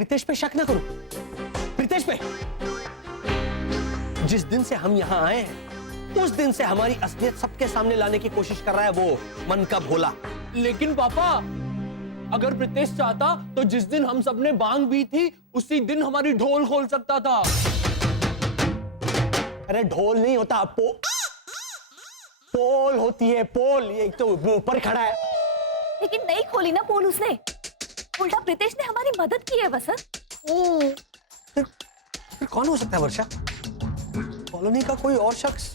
प्रीतेश पे शक ना करो, प्रीतेश पे। जिस दिन से हम यहाँ आए हैं उस दिन से हमारी असलियत सबके सामने लाने की कोशिश कर रहा है वो मन का भोला। लेकिन पापा, अगर प्रीतेश चाहता तो जिस दिन हम सबने बांग पी थी उसी दिन हमारी ढोल खोल सकता था। अरे ढोल नहीं होता, पोल होती है, पोल। ये तो ऊपर खड़ा है। लेकिन नहीं खोली ना पोल उसने, उल्टा प्रीतेश ने हमारी मदद की है वसंत। फिर कौन हो सकता है वर्षा? कॉलोनी का कोई और शख्स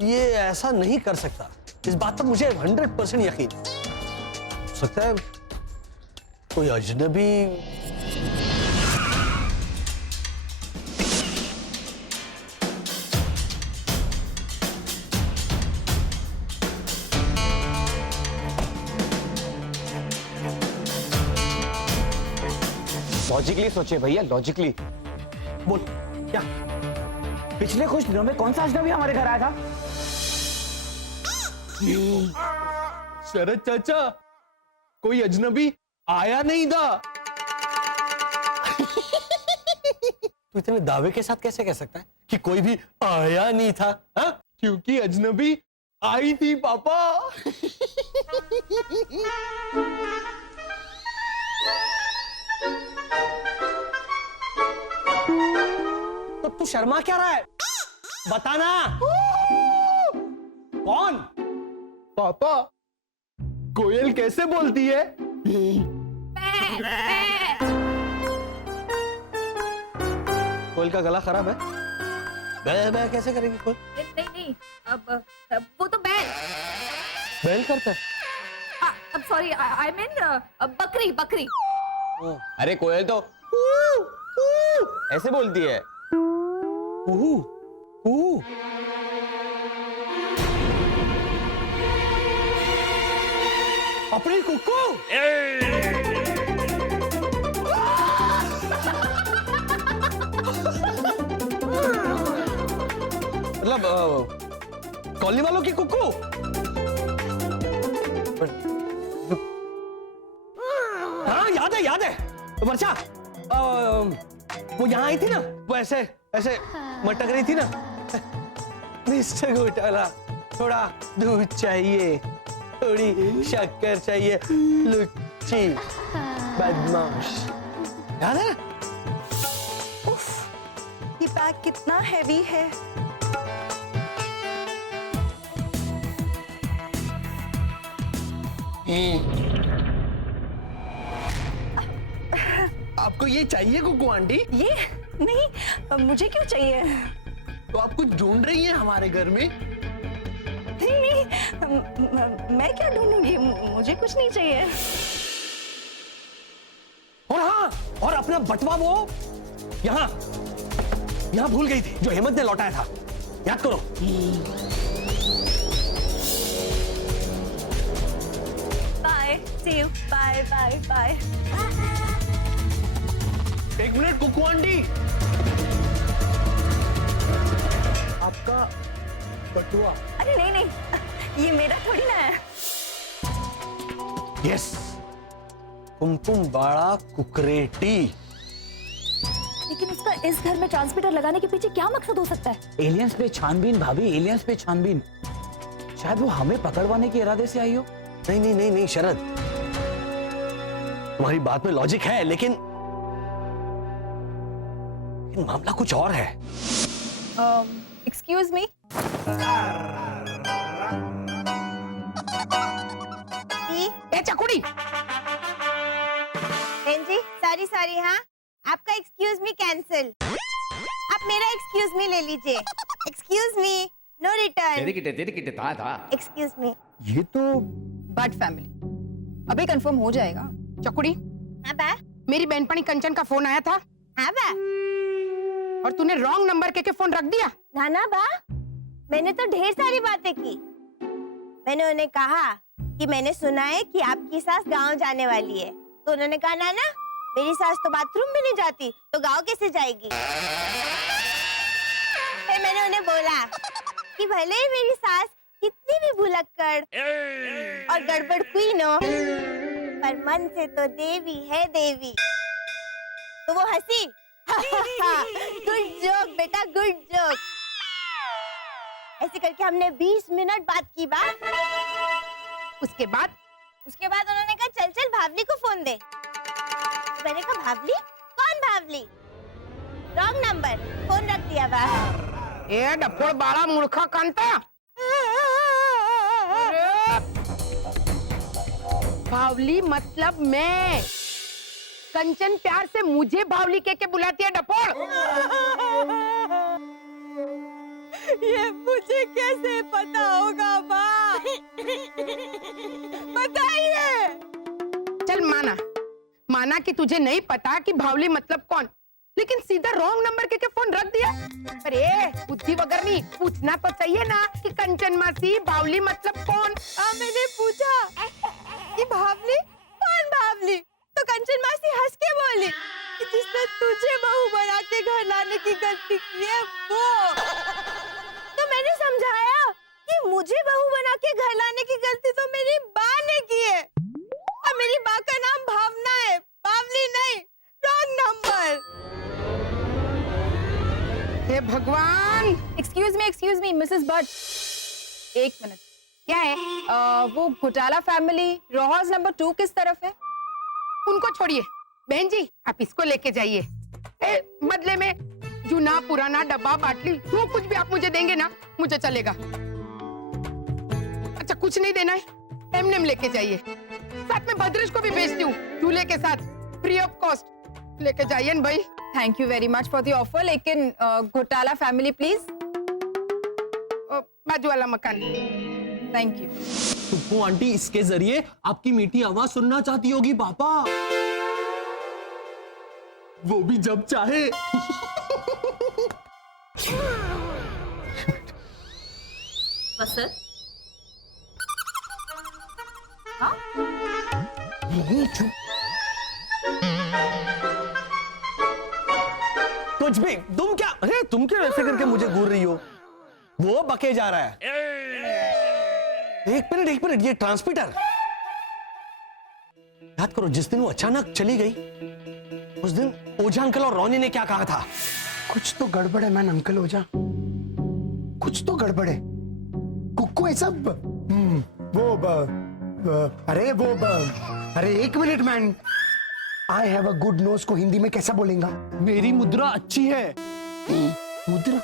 ये ऐसा नहीं कर सकता। इस बात पर मुझे 100% यकीन। हो सकता है कोई अजनबी। लॉजिकली सोचिए भैया, लॉजिकली। बोल क्या? पिछले कुछ दिनों में कौन सा अजनबी हमारे घर आया था? शरद चाचा, कोई अजनबी आया नहीं था। तू इतने दावे के साथ कैसे कह सकता है कि कोई भी आया नहीं था? हा? क्योंकि अजनबी आई थी पापा। तो तू शर्मा क्या रहा है? बताना कौन? पापा, कोयल कैसे बोलती है? कोयल का गला खराब है। बै बै कैसे करेगी कोयल? नहीं नहीं, अब वो तो बैल। बैल करता है। अब सॉरी, आई मीन बकरी बकरी। अरे कोयल तो ऐसे बोलती है। अपनी कुक्कू। मतलब कॉलोनी वालों की कुक्कू। हाँ याद है वर्षा। वो यहाँ आई थी ना, वो ऐसे ऐसे मटक रही थी ना। मिस्टर घोटाला, थोड़ा दूध चाहिए, थोड़ी शक्कर चाहिए, लुच्ची बदमाश। याद है? उफ, ये बैग कितना हैवी है। आपको ये चाहिए कुकू आंटी? ये नहीं, मुझे क्यों चाहिए? तो आप कुछ ढूंढ रही हैं हमारे घर में? नहीं, मैं क्या ढूंढूंगी, मुझे कुछ नहीं चाहिए। और हाँ, और अपना बटवा वो यहाँ भूल गई थी जो हेमंत ने लौटाया था। याद करो। Bye, see you, bye bye bye. एक मिनट कुकू आंटी, आपका बटुआ। अरे नहीं, ये मेरा थोड़ी ना है। यस, कुमकुम बाड़ा कुकरेटी। लेकिन उसका इस घर में ट्रांसमीटर लगाने के पीछे क्या मकसद हो सकता है? एलियंस पे छानबीन भाभी, एलियंस पे छानबीन। शायद वो हमें पकड़वाने के इरादे से आई हो। नहीं शरद, तुम्हारी बात में लॉजिक है, लेकिन मामला कुछ और है। Excuse me. चकुड़ी बहन जी, सॉरी हाँ, आपका एक्सक्यूज मी कैंसिल। आप मेरा एक्सक्यूज मी ले लीजिए। Excuse me, no return. था। Excuse me. ये तो बट फैमिली अभी कंफर्म हो जाएगा। चकुड़ी, हाँ बा। मेरी बहनपणी कंचन का फोन आया था हाँ बा। और तूने रॉन्ग नंबर के फोन रख दिया। ना बा, मैंने तो ढेर सारी बातें की। मैंने उन्हें कहा कि मैंने सुना है कि आपकी सास गांव जाने वाली है, तो उन्होंने कहा ना मेरी सास तो बाथरूम भी नहीं जाती, तो गांव कैसे जाएगी। फिर मैंने उन्हें बोला कि भले ही मेरी सास कितनी भी भुलक्कड़ और गड़बड़ क्वीन हो, पर मन से तो देवी है देवी। तो वो हंसी। गुड जोक बेटा, गुड जोक। ऐसे करके हमने 20 मिनट बात की। बात उसके बाद उन्होंने कहा चल चल भावली को फोन दे। मैंने कहा भावली? कौन भावली? रॉन्ग नंबर, फोन रख दिया बाहर। ए डफोड़ बाड़ा मूर्खा कांता। भावली मतलब मैं। कंचन प्यार से मुझे भावली के बुलाती है डफोड़। ये मुझे कैसे पता होगा माँ? बताइए। चल माना कि तुझे नहीं पता कि भावली मतलब कौन, लेकिन सीधा रॉन्ग नंबर के फोन रख दिया। अरे बुद्धि वगैरह नहीं, पूछना तो चाहिए ना कि कंचन मासी भावली मतलब कौन। मैंने पूछा कि भावली कौन भावली, तो कंचन मासी हंस के बोली कि जिसने तुझे बहू बना के घर लाने की गलती की है वो। तो मैंने समझाया कि मुझे बहू बना के घर लाने की गलती तो मेरी माँ ने की है, और मेरी माँ का नाम भावना है, बावली नहीं। Wrong number. हे भगवान। एक्सक्यूज मी मिसेस भट्ट, एक मिनट। क्या है? वो घोटाला फैमिली रो हाउस नंबर 2 किस तरफ है? उनको छोड़िए बहन जी, आप इसको लेके जाइए। बदले में जूना पुराना डब्बा बाटली जो कुछ भी आप मुझे देंगे ना, मुझे चलेगा। अच्छा कुछ नहीं देना है, एमनेम लेके जाइए। साथ में भद्रेश को भी भेजती हूँ दूल्हे के साथ, फ्री ऑफ कॉस्ट। लेके जाइए न भाई। Thank you very much for the offer, लेकिन घोटाला फैमिली प्लीज। बाजू वाला मकान। Thank you. टुप्पू आंटी इसके जरिए आपकी मीठी आवाज सुनना चाहती होगी पापा, वो भी जब चाहे। बसर कुछ भी। तुम क्या, अरे तुम क्या ऐसे करके मुझे घूर रही हो? वो बके जा रहा है। एक मिनट, ये ट्रांसमीटर याद करो, जिस दिन वो अचानक चली गई उस दिन ओझा अंकल और रोनी ने क्या कहा था? कुछ तो गड़बड़ है मैन अंकल ओझा, कुछ तो गड़बड़ है। कुक्कू ऐसा अरे एक minute man, I have a good nose को हिंदी में कैसा बोलेगा? मेरी मुद्रा अच्छी है। मुद्रा?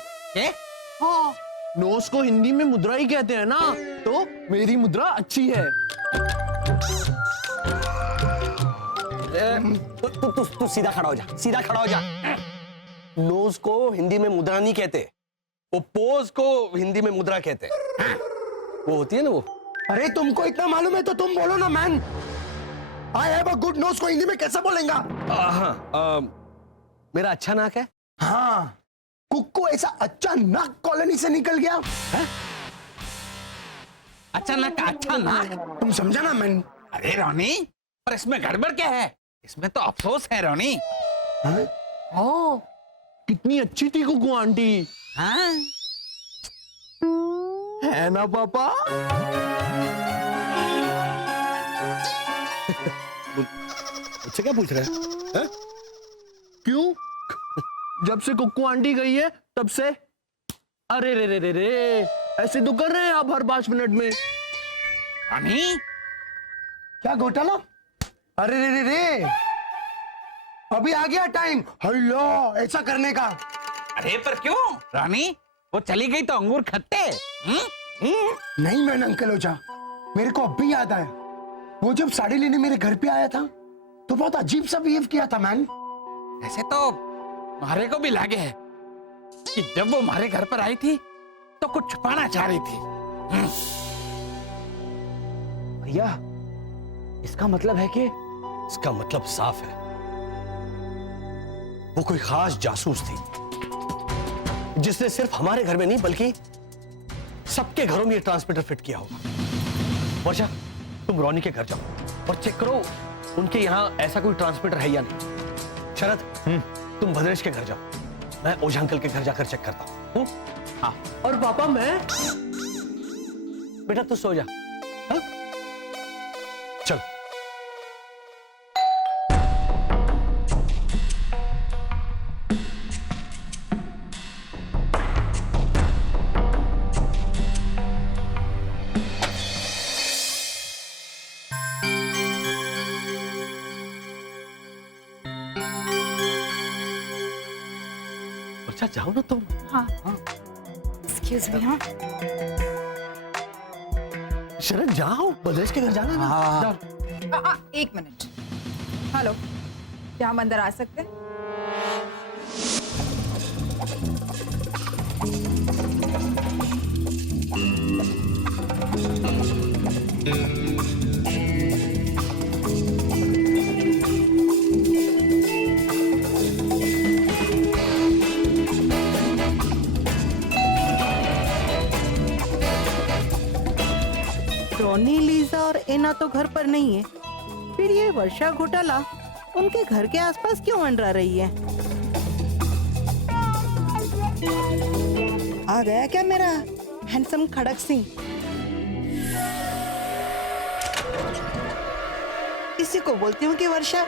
हाँ, नोज को हिंदी में मुद्रा ही कहते हैं ना, तो मेरी मुद्रा अच्छी है। तू सीधा खड़ा हो जा, सीधा खड़ा हो जा। नोज को हिंदी में मुद्रा नहीं कहते, वो पोज को हिंदी में मुद्रा कहते। वो होती है ना वो। अरे तुमको इतना मालूम है तो तुम बोलो ना man. I have a good nose को हिंदी में कैसा बोलेगा? मेरा अच्छा नाक है। हाँ, कुक्कू ऐसा अच्छा नाक कॉलोनी से निकल गया है? अच्छा नाक। तुम समझा ना मैन? अरे रोनी, पर इसमें गड़बड़ क्या है? इसमें तो अफसोस है रोनी। हाँ, कितनी अच्छी थी कुकू आंटी। हाँ? है ना पापा? मुझसे क्या पूछ रहे हैं? क्यों? जब से कुक्कू आंटी गई है तब से। अरे रे, ऐसे तो कर रहे हैं आप हर 5 मिनट में। रोनी, क्या घोटाला? अरे रे, अभी आ गया टाइम हेलो ऐसा करने का। अरे पर क्यों रोनी? वो चली गई तो अंगूर खट्टे। नहीं मैन अंकल ओझा, मेरे को अब भी याद आया, वो जब साड़ी लेने मेरे घर पे आया था तो बहुत अजीब सा बिहेव किया था मैन। ऐसे तो मारे को भी लगे है कि जब वो हमारे घर पर आई थी तो कुछ छुपाना चाह रही थी। भैया, इसका मतलब है कि इसका मतलब साफ है, वो कोई खास जासूस थी जिसने सिर्फ हमारे घर में नहीं बल्कि सबके घरों में ये ट्रांसमीटर फिट किया होगा। वर्षा, तुम रोनी के घर जाओ और चेक करो उनके यहाँ ऐसा कोई ट्रांसमीटर है या नहीं। शरद, तुम भद्रेश के घर जाओ, मैं ओझा अंकल के घर जाकर चेक करता हूँ। हाँ, और पापा मैं? बेटा तू सो जा। हाँ? चल। अच्छा जाओ ना तुम। हाँ एक्सक्यूज मी। हाँ शरद जाओ, भद्रेश के घर जाना ना। हाँ। जाओ। एक मिनट। हेलो, क्या हम अंदर आ सकते हैं? रॉनी, लीजा और एना तो घर पर नहीं है, फिर ये वर्षा घोटाला उनके घर के आसपास क्यों मंडरा रही है? आ गया क्या मेरा हैंडसम खड़क सिंह? इसी को बोलती हूँ कि वर्षा।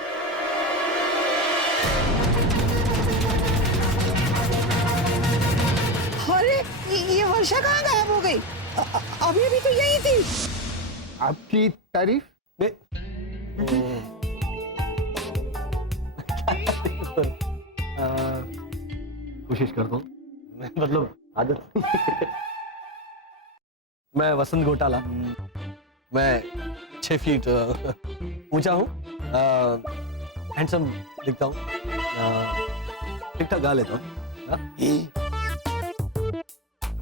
अरे ये वर्षा कहाँ गायब हो गई? अभी अभी तो यही थी। आपकी तारीफ? कोशिश करता हूँ, मतलब आदत। मैं वसंत घोटाला, मैं 6 फीट ऊंचा हूँ, हैंडसम दिखता हूँ, ठीक ठाक गा लेता हूँ।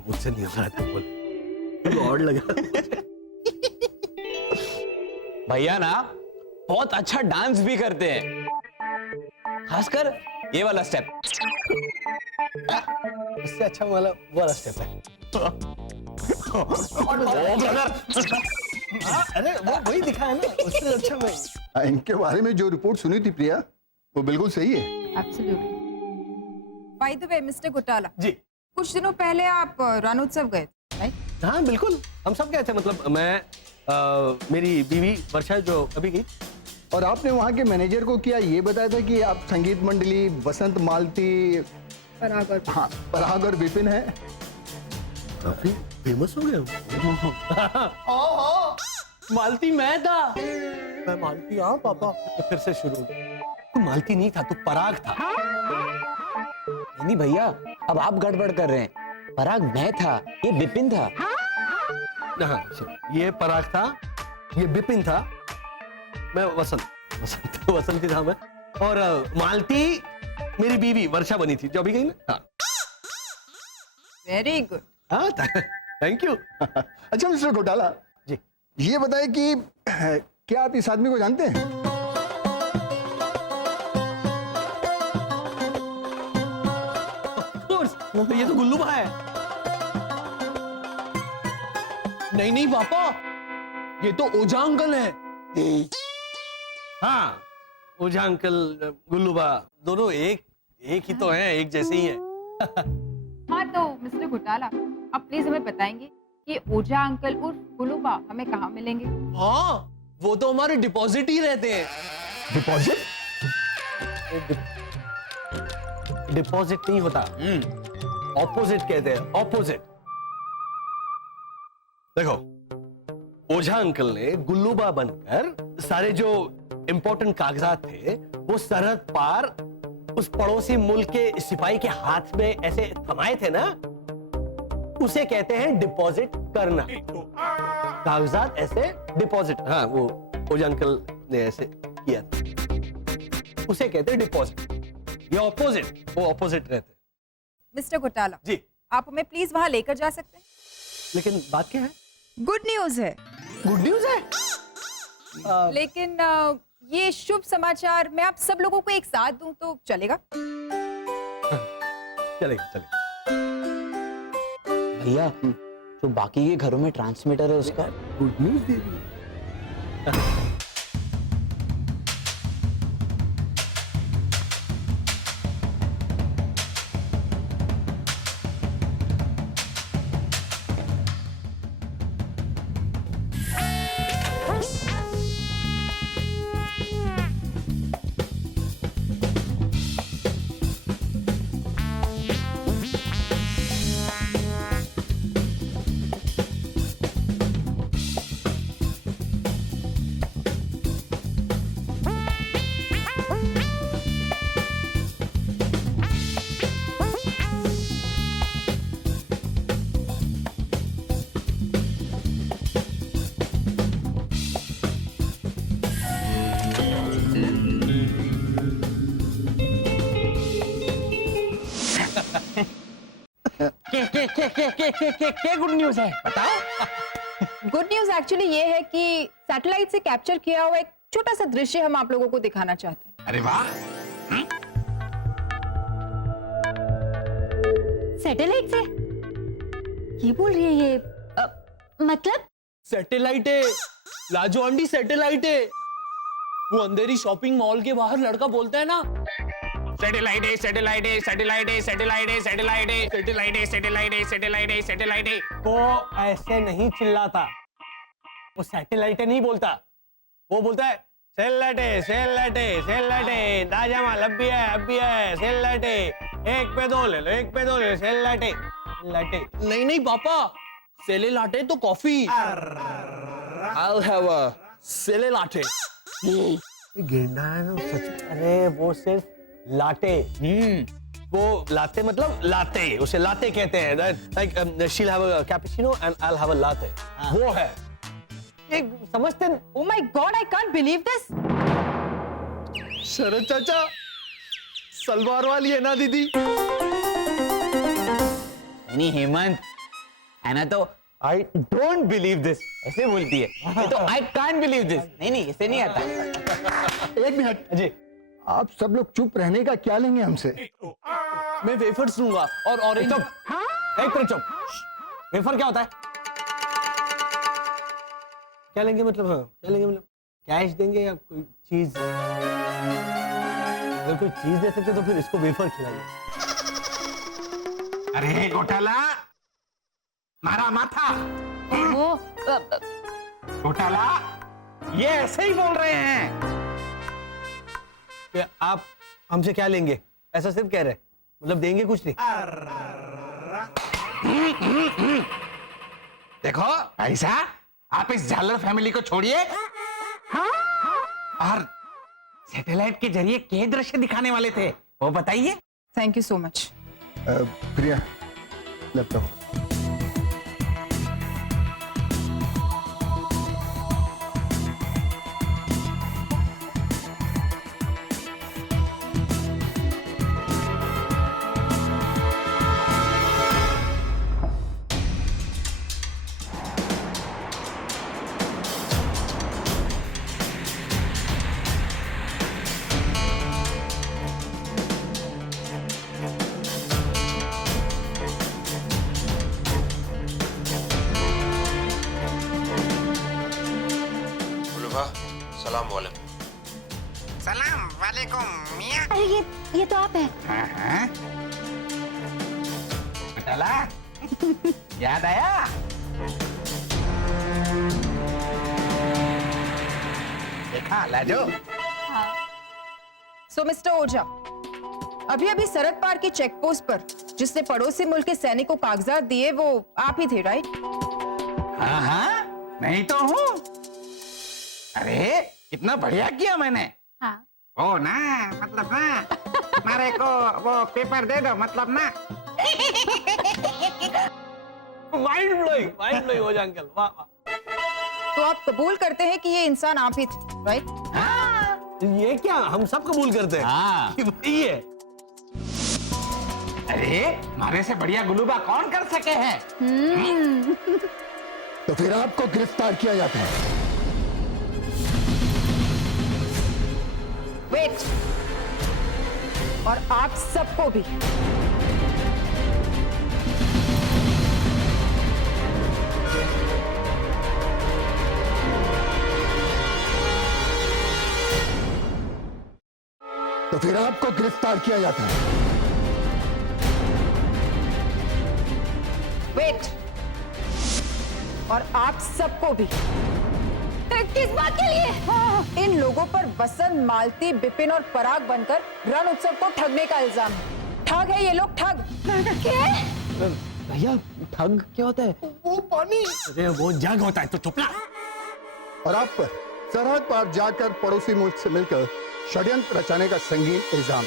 मुझसे नहीं हो रहा था, बोल और लगा। भैया ना बहुत अच्छा डांस भी करते हैं, खासकर ये वाला स्टेप। उससे अच्छा वाला वाला स्टेप है। अरे वो वही दिखा है ना, उससे अच्छा मैं। इनके बारे में जो रिपोर्ट सुनी थी प्रिया, वो बिल्कुल सही है। Absolutely. By the way mister घोटाला जी, कुछ दिनों पहले आप रणोत्सव गए थे, राइट? हाँ बिल्कुल, हम सब गए थे। मतलब मैं मेरी बीवी वर्षा जो अभी गई। और आपने वहाँ के मैनेजर को क्या ये बताया था कि आप संगीत मंडली वसंत मालती, पराग और हाँ पराग और विपिन है? काफी फेमस हो गए हो। मालती मैं था। मैं मालती, हाँ पापा। तो फिर से शुरू हो गया। तू मालती नहीं था, तू पराग था। नहीं भैया, अब आप गड़बड़ कर रहे हैं। पराग मैं था, ये विपिन था। हाँ, ये पराग था, ये विपिन था, मैं वसंत वसंती था मैं। और मालती मेरी बीवी वर्षा बनी थी जो अभी गई ना। हाँ वेरी गुड। हाँ, थैंक यू। अच्छा मिस्टर घोटाला जी, ये बताए कि क्या आप इस आदमी को जानते हैं? तो ये तो गुल्लू भाई है। नहीं नहीं पापा, ये तो ओझा अंकल है। हाँ, ओझा अंकल, गुल्लूबा, दोनों एक ही तो हैं, एक जैसे ही हैं। हाँ तो मिस्टर घोटाला, आप प्लीज हमें बताएंगे कि ओझा अंकल उर्फ गुलूबा हमें कहाँ मिलेंगे? हाँ, वो तो हमारे डिपॉजिट ही रहते हैं। डिपॉजिट? डिपॉजिट नहीं होता, ऑपोजिट कहते हैं, ऑपोजिट। देखो, ओझा अंकल ने गुल्लूबा बनकर सारे जो इंपॉर्टेंट कागजात थे वो सरहद पार उस पड़ोसी मुल्क के सिपाही के हाथ में ऐसे थमाए थे ना, उसे कहते हैं डिपॉजिट करना। कागजात ऐसे डिपॉजिट, हाँ वो ओझा अंकल ने ऐसे किया था, उसे कहते हैं डिपॉजिट। ये ऑपोजिट, वो ऑपोजिट रहते हैं। मिस्टर घोटाला जी, आप हमें प्लीज वहां लेकर जा सकते हैं? लेकिन बात क्या है? गुड न्यूज है। गुड न्यूज है? लेकिन ये शुभ समाचार मैं आप सब लोगों को एक साथ दूं तो चलेगा? चलेगा चलेगा। भैया, जो बाकी के घरों में ट्रांसमीटर है उसका गुड न्यूज दे दी। क्या गुड न्यूज है बताओ। गुड न्यूज एक्चुअली ये है कि सैटेलाइट से कैप्चर किया हुआ एक छोटा सा दृश्य हम आप लोगों को दिखाना चाहते हैं। अरे वाह। सैटेलाइट से ये बोल रही है ये मतलब सैटेलाइट है लाजो आंटी, सैटेलाइट है। वो अंधेरी शॉपिंग मॉल के बाहर लड़का बोलता है ना, सैटेलाइट है, सैटेलाइट है, सैटेलाइट है, सैटेलाइट है, सैटेलाइट है, सैटेलाइट है, सैटेलाइट है, सैटेलाइट है, सैटेलाइट है। वो ऐसे नहीं चिल्लाता, वो सैटेलाइट नहीं बोलता, वो बोलता है सेल्लाटे सेल्लाटे सेल्लाटे दाजामा लब्बी है अब्बी है सेल्लाटे एक पे दो ले लो, एक पे दो ले लो, सेल्लाटे सेल्लाटे। नहीं नहीं पापा, सेले लाटे तो कॉफी। I'll have a सेले लाटे। गेंडा है ना सच। अरे वो सिर्फ लाटे। वो लाते मतलब लाते, उसे लाते कहते हैं। Like she'll have a cappuccino and I'll have a latte। वो है एक समझते हैं। Oh my God, I can't believe this। शरद चाचा सलवार वाली है ना दीदी? नहीं हेमंत, है ना तो आई डोंट बिलीव दिस ऐसे बोलती है। ये तो आई कांट बिलीव दिस। नहीं ऐसे नहीं आता। एक मिनट जी, आप सब लोग चुप रहने का क्या लेंगे हमसे? मैं वेफर्स लूंगा और ऑरेंज। चुप, एक मिनट चुप। वेफर क्या होता है? क्या लेंगे मतलब? हाँ, क्या लेंगे मतलब? कैश देंगे या कोई चीज? अगर कोई चीज दे सकते तो फिर इसको वेफर खिलाइए। अरे घोटाला मारा माथा। वो घोटाला ये ऐसे ही बोल रहे हैं। कि आप हमसे क्या लेंगे ऐसा सिर्फ कह रहे हैं, मतलब देंगे कुछ नहीं। देखो ऐसा आप इस झालर फैमिली को छोड़िए और सैटेलाइट के जरिए क्या दृश्य दिखाने वाले थे वो बताइए। Thank you so much. Priya laptop. सलाम वालेकुम। सलाम वालेकुम मियां। अरे ये तो आप हैं। हाँ? घोटाला याद आया? देखा लाजो। सो मिस्टर ओझा, अभी सरहद पार की चेक पोस्ट पर जिसने पड़ोसी मुल्क के सैनिक को कागजात दिए वो आप ही थे, राइट? हाँ नहीं तो हूँ। अरे कितना बढ़िया किया मैंने। हाँ। ओ ना मतलब ना मारे को वो पेपर दे दो मतलब ना। माइंड ब्लोइंग हो जाए अंकल, वाह वाह। तो आप कबूल करते हैं कि ये इंसान आप ही थे, राइट? ये क्या हम सब कबूल करते हैं हाँ। कि वही है। अरे मारे से बढ़िया गुलूबा कौन कर सके हैं? तो फिर आपको गिरफ्तार किया जाता है। वेट, और आप सबको भी। तो फिर आपको गिरफ्तार किया जाता है। वेट, और आप सबको भी। किस बात के लिए? इन लोगों पर वसंत, मालती, बिपिन और पराग बनकर रण उत्सव को ठगने का इल्जाम है। ठग है ये लोग, ठग। भैया ठग क्या होता है? वो पानी। अरे वो जग होता है, तो चुप ना। और आप पर सरहद पार जाकर पड़ोसी मुल्क से मिलकर षड्यंत्र रचाने का संगीन इल्जाम।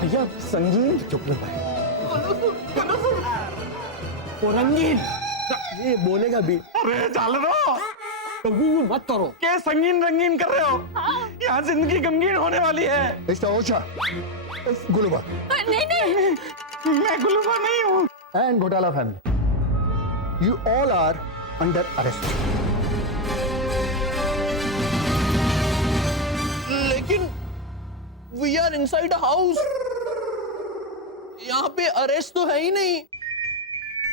भैया संगीन चुप ना भाई। वो रंगीन ये बोलेगा भी। अरे झालरो कभी मत करो। क्या संगीन रंगीन कर रहे हो? यहाँ जिंदगी गमगीन होने वाली है। मिस्टर ओझा, गुलूबा नहीं मैं गुलूबा नहीं हूँ। And Ghotala family, you all are under arrest. लेकिन वी आर इनसाइड हाउस, यहाँ पे अरेस्ट तो है ही नहीं,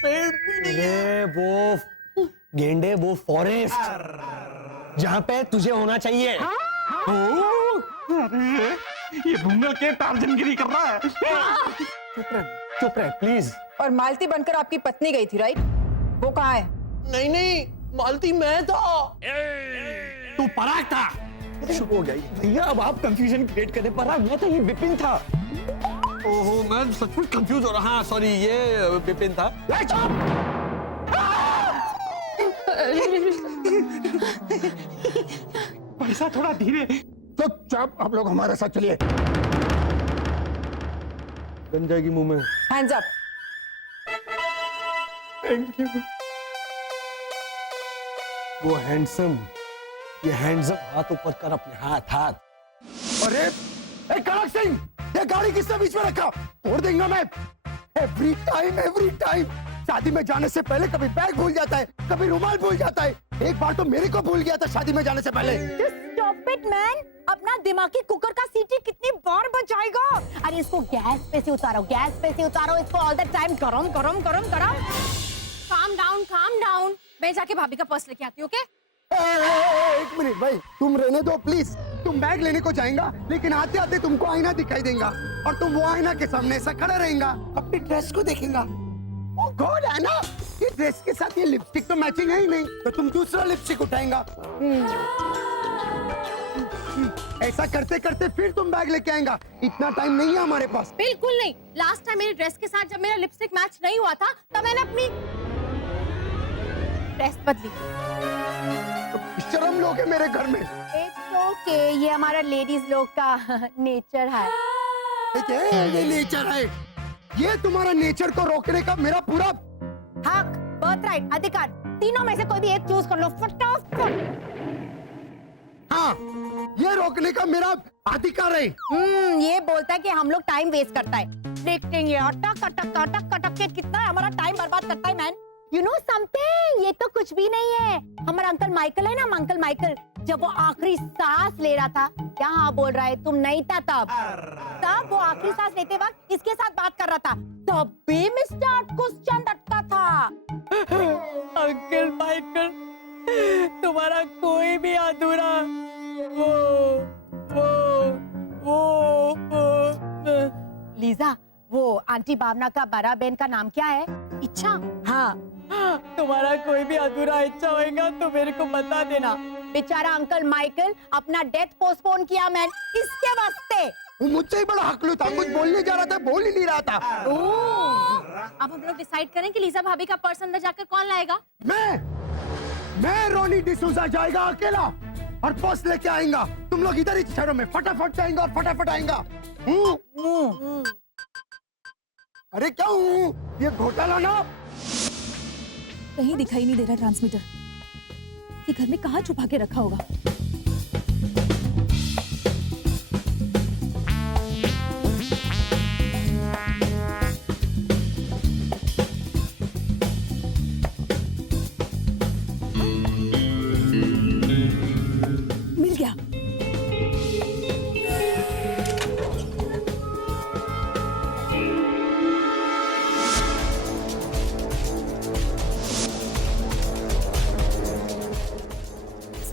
पेड़ भी नहीं है। अरे वो गेंडे, वो फॉरेस्ट जहाँ पे तुझे होना चाहिए। ये भूंगल के टार्जनगिरी कर रहा है। चुप रह प्लीज। और मालती बनकर आपकी पत्नी गई थी, राइट? वो कहाँ है? नहीं नहीं, मालती मैं था। तू पराग था। शुभ हो गया भैया, अब आप कंफ्यूजन क्रिएट करने। पराग मैं तो ये विपिन था। ओहो, मैं सचमुच कंफ्यूज हो रहा। हाँ सॉरी, ये विपिन था। पैसा थोड़ा धीरे। चुपचाप आप लोग हमारे साथ चलिए। बन जाएगी मुंह में। Hands up. Thank you. वो हैंडसम, ये हैंड्सम, हाथ ऊपर कर अपने, हाथ हाथ। अरे ए कनक सिंह, ये गाड़ी किसने बीच में रखा? तोड़ देंगे मैं। एवरी टाइम शादी में जाने से पहले कभी बैग भूल जाता है, कभी रुमाल भूल जाता है। एक बार तो मेरे को भूल गया था शादी में जाने से पहले। स्टॉप इट मैन, अपना दिमागी कुकर का सीटी कितनी बार बजाएगा? अरे इसको गैस पे से उतारो, गैस पे से उतारो इसको, ऑल द टाइम गरम गरम गरम गरम। Calm down. मैं जाके भाभी का पर्स लेके आती हूँ, ओके? एक मिनट भाई, तुम रहने दो प्लीज। तुम बैग लेने को जाएगा, लेकिन आते आते तुमको आईना दिखाई देगा और तुम वो आईना के सामने ऐसा खड़ा रहेगा, अपनी ड्रेस को देखेगा। ओ गॉड, है ना, ये ड्रेस के साथ ये लिपस्टिक तो मैचिंग है ही नहीं, तो तुम दूसरा लिपस्टिक उठाएगा। ऐसा करते करते फिर तुम बैग लेके आएगा। इतना टाइम नहीं है हमारे पास। बिल्कुल नहीं। लास्ट टाइम मेरी ड्रेस के साथ जब मेरा लिपस्टिक मैच नहीं हुआ था, तब मैंने अपनी ड्रेस बदली। शर्म लोग है मेरे घर में। इट्स ओके, ये हमारा लेडीज लोग का नेचर है। ठीक है, ये नेचर है। ये तुम्हारा नेचर को रोकने का मेरा पूरा हक, बर्थराइट, अधिकार, तीनों में से कोई भी एक चूज कर लो फटाफट। हाँ, ये रोकने का मेरा अधिकार है। ये बोलता है कि हम लोग टाइम वेस्ट करता है। देखते हैं अटक अटक अटक अटक के कितना हमारा टाइम बर्बाद करता है मैन। यू नो समथिंग, ये तो कुछ भी नहीं है। हमारा अंकल माइकल है ना, अंकल माइकल, जब वो आखिरी सांस ले रहा था, क्या हाँ बोल रहा है, तुम नहीं था तब वो आखिरी सांस लेते वक्त इसके साथ बात कर रहा था, तब भी मिस्टर क्वेश्चन अटका था। अंकल माइकल, तुम्हारा कोई भी अधूरा लीजा, वो आंटी भावना का बड़ा बहन का नाम क्या है? इच्छा। हाँ, तुम्हारा कोई भी अधूरा इच्छा होएगा तो मेरे को बता देना। बेचारा अंकल माइकल अपना डेथ पोस्टपोन किया मैन, इसके वास्ते। वो मुझसे ही बड़ा हकलू था, कुछ बोलने जा रहा था, बोल ही नहीं रहा था। अब हम लोग डिसाइड करें कि लीजा भाभी का पर्स अंदर जाकर कौन लाएगा? मैं रोनी डिसूजा जाएगा अकेला और पर्स लेके आएगा। तुम लोग इधर ही ठहरो, में फटाफट जाएंगे और फटाफट आएगा। अरे क्या हूँ, ये घोटाला ना। कहीं दिखाई नहीं दे रहा ट्रांसमीटर, ये घर में कहाँ छुपा के रखा होगा? मिल गया।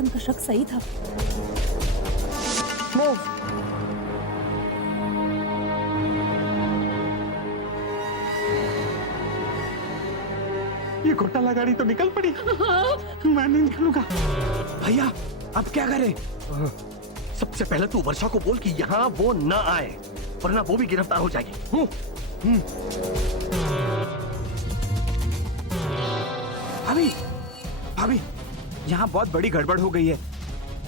का शक सही था। मूव। ये घोटाला गाड़ी तो निकल पड़ी। मैं नहीं निकलूंगा। भैया अब क्या करें? सबसे पहले तू वर्षा को बोल कि यहाँ वो ना आए, वरना वो भी गिरफ्तार हो जाएगी। भाभी, भाभी, यहाँ बहुत बड़ी गड़बड़ हो गई है।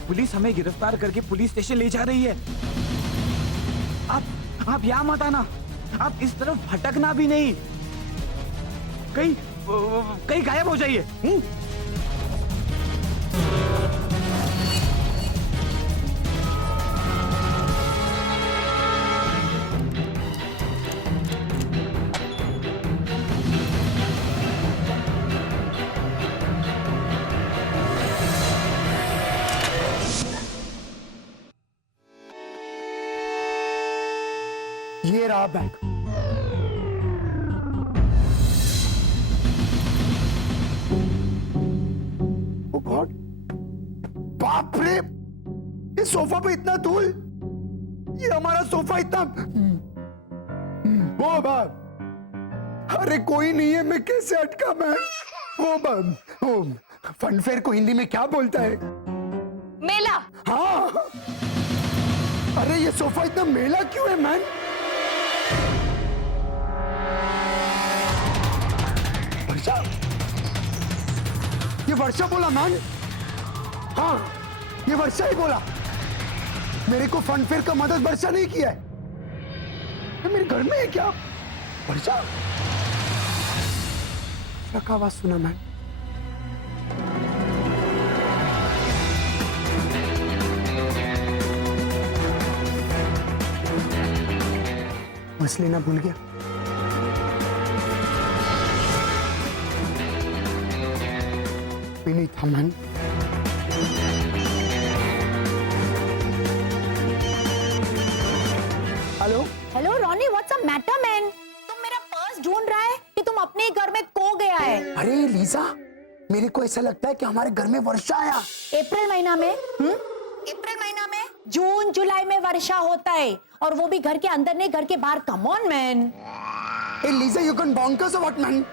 पुलिस हमें गिरफ्तार करके पुलिस स्टेशन ले जा रही है। आप यहाँ मत आना, आप इस तरफ भटकना भी नहीं, कहीं गायब हो जाइए। ये रहा बैग। ओ गॉड, बाप रे, इस सोफा पे इतना धूल, ये हमारा सोफा इतना, वो बाप, अरे कोई नहीं है, मैं कैसे अटका मैं? वो बाप, वो फनफेयर को हिंदी में क्या बोलता है? मेला। हाँ, अरे ये सोफा इतना मेला क्यों है मैन? वर्षा, ये वर्षा बोला मैन। हाँ, ये वर्षा ही बोला। मेरे को फनफेयर का मदद वर्षा नहीं किया है। ये मेरे घर में है क्या? वर्षा का आवाज सुना मैन। बस लेना भूल गया। भी नहीं था man. Hello hello Ronnie, what's a matter man? तुम मेरा पर्स ढूंढ रहा है कि तुम अपने ही घर में खो गया है? अरे लीजा, मेरे को ऐसा लगता है कि हमारे घर में वर्षा आया। अप्रैल महीना में? अप्रैल महीना में? जून जुलाई में वर्षा होता है, और वो भी घर के अंदर नहीं, घर के बाहर। Come on man. A Lisa, you can bonkers और व्हाट मैन?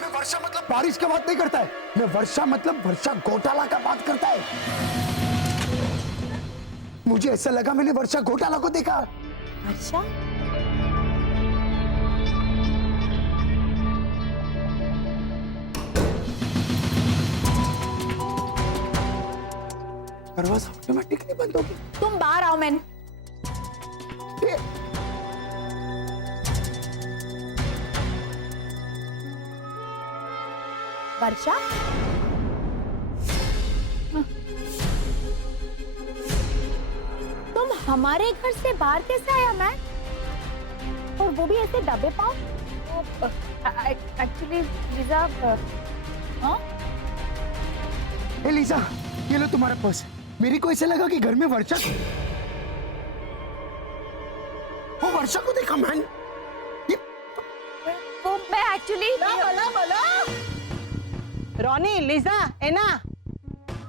मैं वर्षा मतलब बारिश का बात नहीं करता है, मैं वर्षा मतलब वर्षा घोटाला का बात करता है। मुझे ऐसा लगा मैंने वर्षा घोटाला को देखा। वर्षा? दरवाजा ऑटोमेटिकली बंद हो गया। तुम बाहर आओ मैन। वर्षा, तुम हमारे घर से बाहर कैसे आया मैन? और वो भी ऐसे दबे पाओ? एक्चुअली लीजा, हाँ? ए लीजा, ये लो तुम्हारा पर्स। मेरे को ऐसा लगा कि घर में वर्षा, वो वर्षा को देखा मैन। वो मैं एक्चुअली रॉनी, लीजा, एना,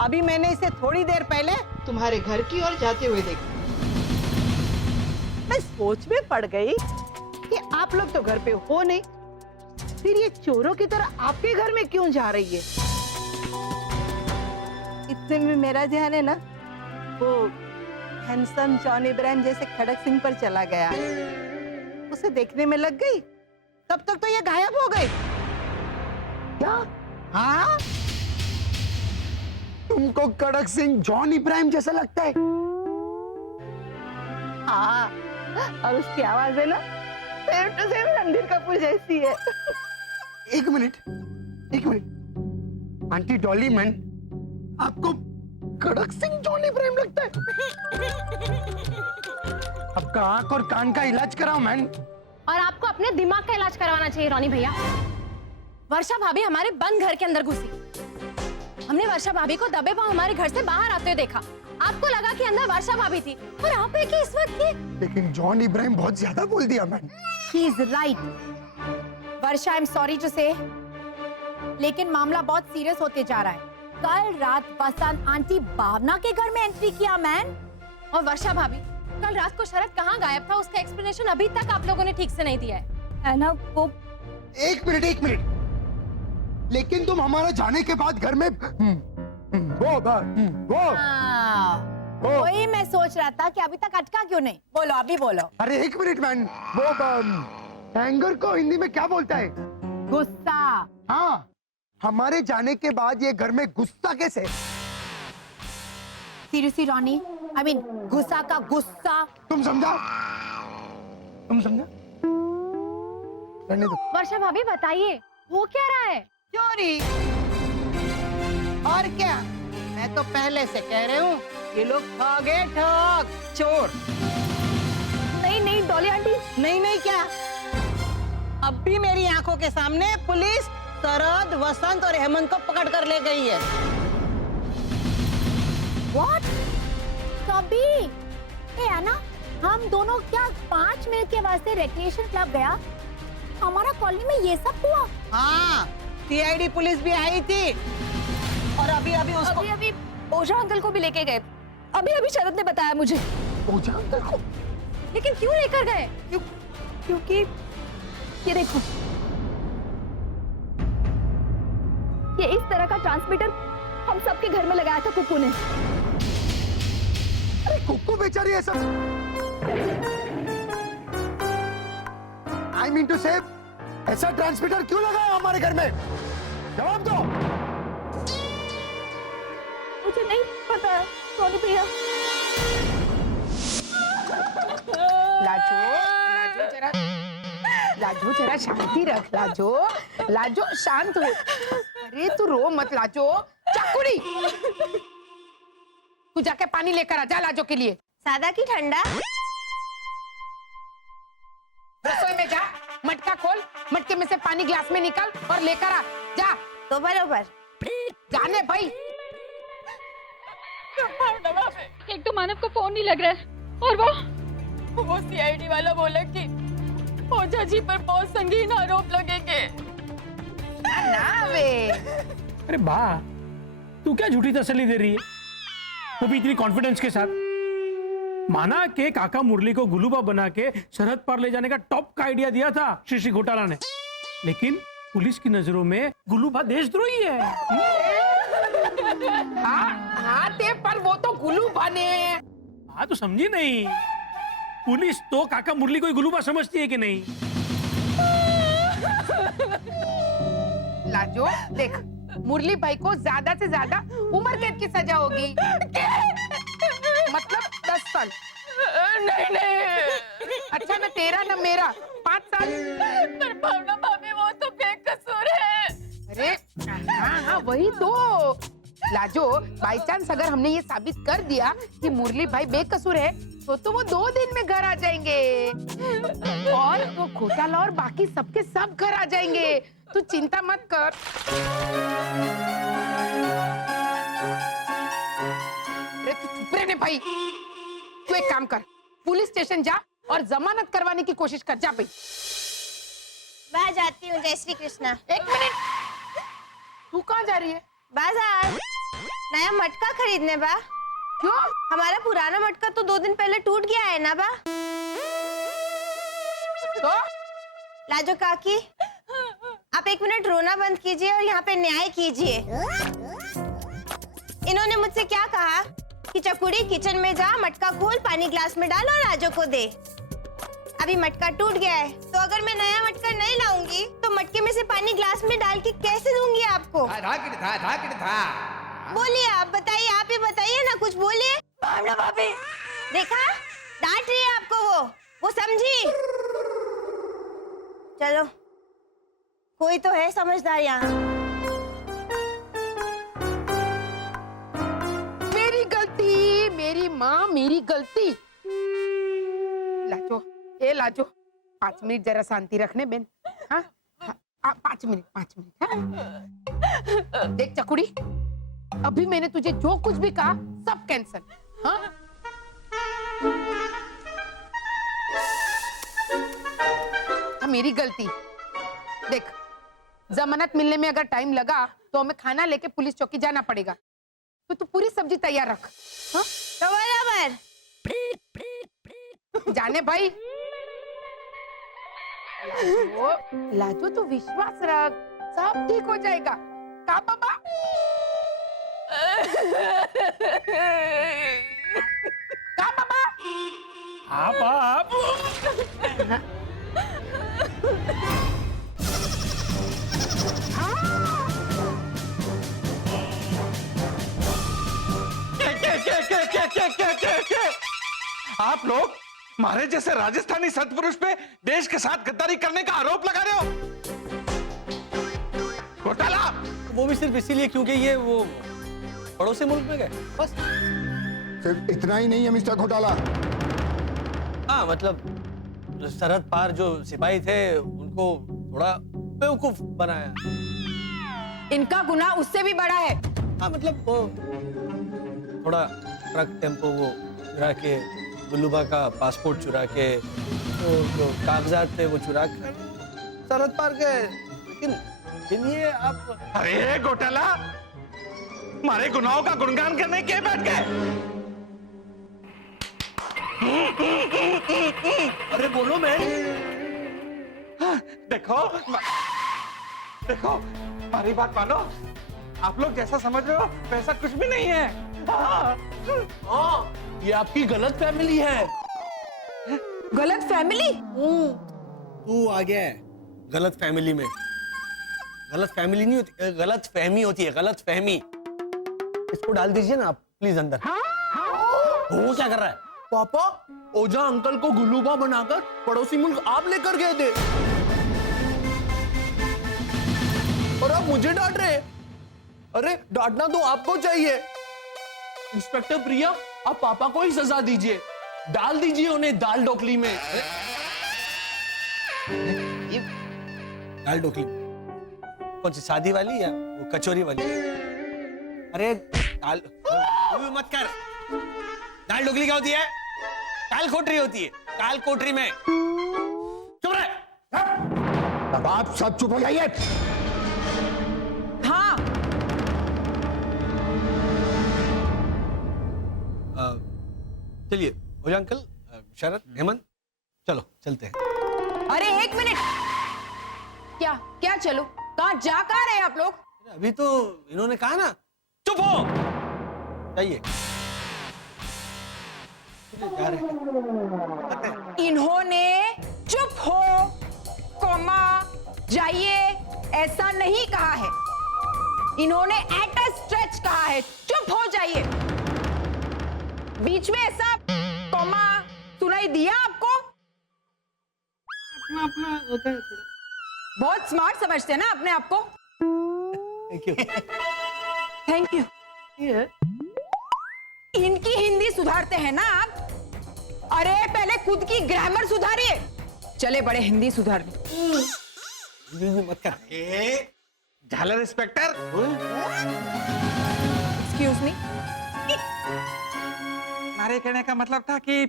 अभी मैंने इसे थोड़ी देर पहले तुम्हारे घर की ओर जाते हुए देखा। मैं सोच में पड़ गई कि आप लोग तो घर पे हो नहीं, फिर ये चोरों की तरह आपके घर में क्यों जा रही है? इतने में मेरा ध्यान है ना, वो हैंडसम जॉन इब्राहिम जैसे खड़क सिंह पर चला गया। उसे देखने में लग गई, तब तक तो ये गायब हो गई। क्या? हाँ, तुमको कड़क सिंह जॉन इब्राहिम जैसा लगता है? हाँ, और उसकी आवाज है ना, same to same Ranbir Kapoor जैसी है। एक मिनट, एक मिनट, आंटी डॉली मैन, आपको कड़क सिंह जॉन इब्राहिम लगता है? आपका आंख और कान का इलाज कराओ मैन। और आपको अपने दिमाग का इलाज करवाना चाहिए रॉनी भैया। वर्षा भाभी हमारे बंद घर के अंदर घुसी। हमने वर्षा भाभी को दबे पांव हमारे घर से बाहर आते हुए देखा। आपको लगा कि अंदर वर्षा भाभी थी, और आप है कि इस वक्त थी। लेकिन जॉन इब्राहिम बहुत ज्यादा बोल दिया man. He is right. Varsha, I am sorry to say, लेकिन मामला बहुत सीरियस होते जा रहा है। कल रात वसंत आंटी भावना के घर में एंट्री किया मैन। और वर्षा भाभी, कल रात को शरद कहाँ गायब था, उसका एक्सप्लेनेशन अभी तक आप लोगों ने ठीक से नहीं दिया है ना? वो एक मिनट, लेकिन तुम हमारा जाने के बाद घर में वो वही मैं सोच रहा था कि अभी तक अटका क्यों नहीं। बोलो, अभी बोलो। अरे एक मिनट मैन, वो एंगर को हिंदी में क्या बोलता है? गुस्सा। हाँ, हमारे जाने के बाद ये घर में गुस्सा कैसे? सीरियसली रॉनी, आई मीन गुस्सा का गुस्सा। तुम समझा? रहने दो। वर्षा भाभी बताइए, हो क्या रहा है? चोरी। और क्या, मैं तो पहले से कह रही हूँ, ये लोग ठगे ठग, चोर। नहीं डॉली आंटी, नहीं क्या, अब भी मेरी आंखों के सामने पुलिस शरद, वसंत और हेमंत को पकड़ कर ले गई है। What? कभी? ए आना, हम दोनों क्या 5 मिनट के वास्ते रिक्रिएशन क्लब गया, हमारा कॉलोनी में ये सब हुआ। हाँ, सीआईडी पुलिस भी आई थी और अभी अभी उसको अभी ओझा अंकल को भी लेके गए। अभी शरद ने बताया मुझे। ओझा अंकल को? लेकिन क्यों लेकर गए? क्योंकि ये देखो, ये इस तरह का ट्रांसमीटर हम सबके घर में लगाया था कुक्कू ने। अरे कुक्कू बेचारी ऐसा, आई मीन टू से ऐसा ट्रांसमीटर क्यों लगाया हमारे घर में? जवाब दो। मुझे नहीं पता सोनी भैया। लाजो जरा शांति रख। लाजो शांत हो। अरे तू रो मत लाजो। चाकुड़ी, तू जाके पानी लेकर आ जा लाजो के लिए। सादा की ठंडा? रसोई में जा, मटका खोल, मटके में से पानी ग्लास में निकाल और लेकर आ जा। तो बरोबर जाने भाई। एक तो मानव को फोन नहीं लग रहा है और वो सीआईडी वाला बोला कि ओझा जी पर बहुत संगीन आरोप लगेंगे। ना वे। अरे बा, तू क्या झूठी तसल्ली दे रही है? वो भी इतनी कॉन्फिडेंस के साथ। माना के काका मुरली को गुलूबा बना के सरहद पार ले जाने का टॉप का आइडिया दिया था श्री घोटाला ने, लेकिन पुलिस की नजरों में गुलूबा देशद्रोही है। हाँ ते पर वो तो गुलूबा ने। हाँ तो समझी नहीं, पुलिस तो काका मुरली को ही गुलूबा समझती है कि नहीं? लाजो देख, मुरली भाई को ज्यादा से ज्यादा उम्र कैद की सजा होगी। मतलब 10 साल। नहीं। अच्छा न तेरा न मेरा 5 साल। पर भावना भाभी वो तो बेकसूर है। अरे हाँ वही तो। लाजो बाई चांस अगर हमने ये साबित कर दिया कि मुरली भाई बेकसूर है तो वो 2 दिन में घर आ जाएंगे और वो घोटाला और बाकी सबके सब घर आ जाएंगे। तू चिंता मत कर। अरे तू चुप रहे भाई। तू एक काम कर, पुलिस स्टेशन जा और जमानत करवाने की कोशिश कर। जा भाई। मैं जाती हूँ। जय श्री कृष्णा। 1 मिनट, तू कहाँ जा रही है? बाजार नया मटका खरीदने बा। क्यों? हमारा पुराना मटका तो 2 दिन पहले टूट गया है ना बा। तो लाजो काकी, आप 1 मिनट रोना बंद कीजिए और यहाँ पे न्याय कीजिए। इन्होंने मुझसे क्या कहा कि चकुड़ी किचन में जा, मटका खोल, पानी ग्लास में डाल और राजो को दे। अभी मटका टूट गया है तो अगर मैं नया मटका नहीं लाऊंगी तो मटके में से पानी ग्लास में डाल के कैसे दूंगी आपको? बोलिए, आप बताइए, आप ही बताइए ना, कुछ बोलिए। भाभी देखा, डांट रही है आपको वो समझी। चलो, कोई तो है समझदार यहाँ। मेरी गलती, मेरी माँ, मेरी गलती। लाजो, ए लाजो, 5 मिनट जरा शांति रखने बेन। हाँ 5 मिनट। हाँ? देख चकुड़ी, अभी मैंने तुझे जो कुछ भी कहा सब कैंसल। हाँ? मेरी गलती। देख, जमानत मिलने में अगर टाइम लगा तो हमें खाना लेके पुलिस चौकी जाना पड़ेगा, तो तू पूरी सब्जी तैयार रख। हाँ? तो बराबर। जाने भाई। लाजो तो विश्वास रख, सब ठीक हो जाएगा। का बाबा? का बाबा? आप आप लोग हमारे जैसे राजस्थानी सत्पुरुष पे देश के साथ गद्दारी करने का आरोप लगा रहे हो। घोटाला वो भी सिर्फ इसीलिए क्योंकि ये वो पड़ोसी मुल्क में गए, बस। सिर्फ इतना ही नहीं है मिस्टर घोटाला। हाँ मतलब सरहद पार जो सिपाही थे उनको थोड़ा बेवकूफ बनाया। इनका गुनाह उससे भी बड़ा है। हाँ मतलब वो थोड़ा ट्रक टेम्पो वो गिरा के गुल्लूबा का पासपोर्ट चुरा के, वो जो कागजात थे वो चुरा के सरहद पार गए। लेकिन ये आप अरे घोटाला, हमारे गुनाहों का गुणगान करने के बैठ गए। अरे बोलो मैं देखो देखो, हमारी बात मानो, आप लोग जैसा समझ रहे हो वैसा कुछ भी नहीं है। हाँ, ये आपकी गलत फैमिली है। गलत फैमिली? तू आ गया है गलत फैमिली में। गलत फैमिली नहीं होती, गलत फहमी होती है, गलत फहमी। इसको डाल दीजिए ना आप प्लीज अंदर। वो क्या कर रहा है? पापा, ओझा अंकल को गुल्लूबा बनाकर पड़ोसी मुल्क आप लेकर गए थे और आप मुझे डांट रहे हैं। अरे डांटना तो आपको चाहिए। इंस्पेक्टर प्रिया, आप पापा को ही सजा दीजिए, डाल दीजिए उन्हें दाल ढोकली में। दाल ढोकली कौन सी, शादी वाली या वो कचौरी वाली? अरे दाल मत कर। दाल ढोकली क्या होती है? काल कोठरी होती है, काल कोठरी में। चुप रहे। अब आप सब चुप हो जाइए। हाँ, चलिए ओझा अंकल, शरद, हेमंत, चलो चलते हैं। अरे एक मिनट, क्या क्या चलो? कहाँ रहे हैं आप लोग? अभी तो इन्होंने कहा ना चुप हो जाइए। जा रहे हैं। इन्होंने चुप हो कोमा जाइए ऐसा नहीं कहा है, इन्होंने एट अ स्ट्रेच कहा है चुप हो जाइए। बीच में ऐसा कोमा सुनाई दिया आपको? अपना होता है थोड़ा। बहुत स्मार्ट समझते हैं ना अपने आप को। Thank you. Thank you. इनकी हिंदी सुधारते हैं ना आप? अरे पहले खुद की ग्रामर सुधारिए, चले बड़े हिंदी सुधारने। मत कर। झालर इंस्पेक्टर, एक्सक्यूज मी। हमारे कहने का मतलब था कि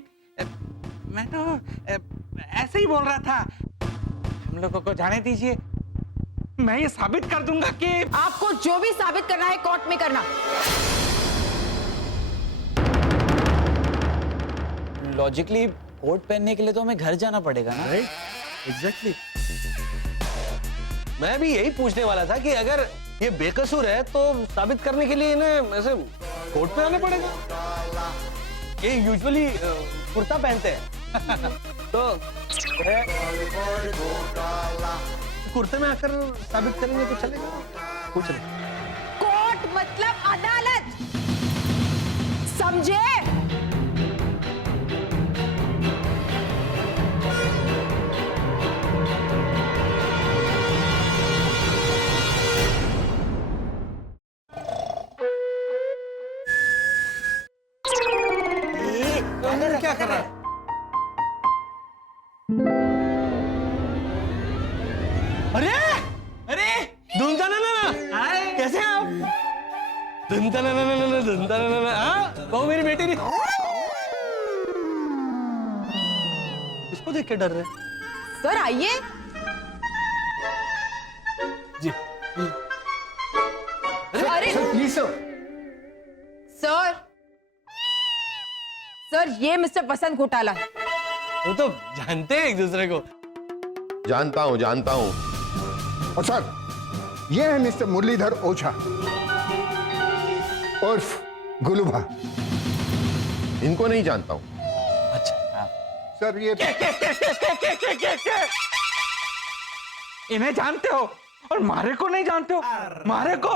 मैं तो ऐसे ही बोल रहा था। हम लोगों को जाने दीजिए, मैं ये साबित कर दूंगा कि आपको जो भी साबित करना है कोर्ट में करना। लॉजिकली कोट पहनने के लिए तो हमें घर जाना पड़ेगा ना? Right, exactly. मैं भी यही पूछने वाला था कि अगर ये बेकसूर है तो साबित करने के लिए इन्हें ऐसे कोर्ट पे आना पड़ेगा। ये यूजुअली कुर्ता पहनते हैं तो कुर्ते में आकर साबित करेंगे तो चलेगा। पूछ रहे। कोर्ट मतलब अदालत, समझे? अंदर क्या कर रहा है? अरे अरे धुंधा ना कैसे हैं आप? धुंधा ना हाँ, कहो मेरी बेटी नहीं। इसको देख के डर रहे? सर आइए। जी। अरे प्लीज सर, सर ये मिस्टर वसंत घोटाला है। वो तो जानते हैं एक दूसरे को। जानता हूँ। और सर, ये है मिस्टर मुरलीधर ओझा उर्फ गुलूबा। इनको नहीं जानता हूँ। अच्छा सर ये इन्हें जानते हो और मारे को नहीं जानते हो? मारे को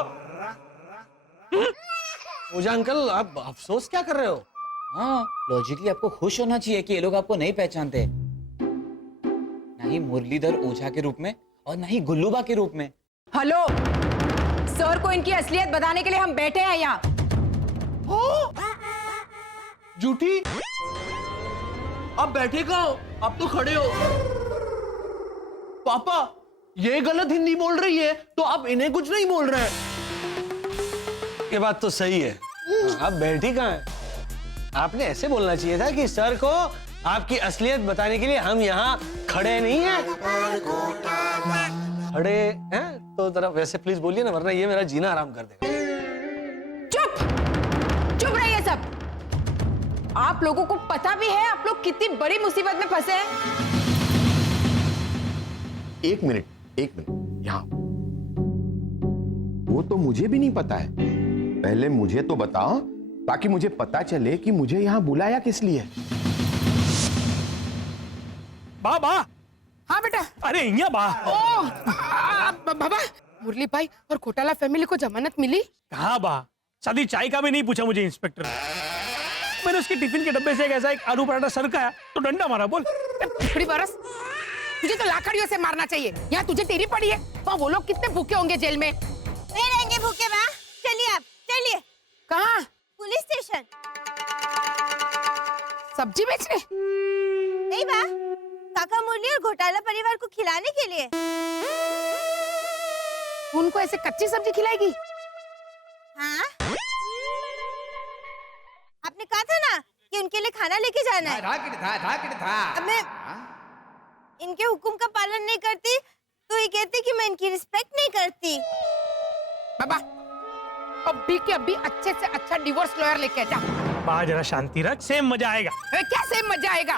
ओझा अंकल, आप अफसोस क्या कर रहे हो? हाँ, लॉजिकली आपको खुश होना चाहिए कि ये लोग आपको नहीं पहचानते, ना ही मुरलीधर ओझा के रूप में और ना ही गुल्लूबा के रूप में। हेलो सर, को इनकी असलियत बताने के लिए हम बैठे हैं यहाँ। झूठी, आप बैठे कहाँ हो? आप तो खड़े हो। पापा, ये गलत हिंदी बोल रही है तो आप इन्हें कुछ नहीं बोल रहे हैं। ये बात तो सही है। आप बैठी कहाँ हैं? आपने ऐसे बोलना चाहिए था कि सर को आपकी असलियत बताने के लिए हम यहाँ खड़े नहीं हैं। खड़े हैं तो जरा वैसे प्लीज बोलिए ना, वरना ये मेरा जीना आराम कर देगा। चुप रहिए सब। आप लोगों को पता भी है आप लोग कितनी बड़ी मुसीबत में फंसे हैं? एक मिनट यहाँ। वो तो मुझे भी नहीं पता है। पहले मुझे तो बताओ ताकि मुझे पता चले कि मुझे यहाँ बुलाया किस लिए। बाबा। हाँ बेटा। अरे यहाँ बा। बाबा, मुरली भाई और घोटाला फैमिली को जमानत मिली? कहाँ बा? सादी चाय का भी नहीं पूछा मुझे इंस्पेक्टर। मैंने उसके टिफिन के डब्बे से एक आलू पराठा सरकाया तो डंडा मारा। बोल। थोड़ी बरस, तुझे तो लाकड़ियों से मारना चाहिए। यहाँ तुझे टेरी पड़ी है। तो वो लोग कितने भूखे होंगे जेल में? नहीं रहेंगे भूखे बा। चलिए आप चलिए। कहाँ? Police station. सब्जी बेचने? नहीं बा, काका मुरली और घोटाला परिवार को खिलाने के लिए। उनको ऐसे कच्ची सब्जी खिलाएगी? हाँ, आपने कहा था ना कि उनके लिए खाना लेके जाना है। अब मैं इनके हुक्म का पालन नहीं करती तो ये कहते कि मैं इनकी रिस्पेक्ट नहीं करती। बाबा, अभी के अभी अच्छे से अच्छा डिवोर्स लॉयर लेके जा। बा जरा शांति रख, सेम मजा आएगा। क्या सेम मजा आएगा?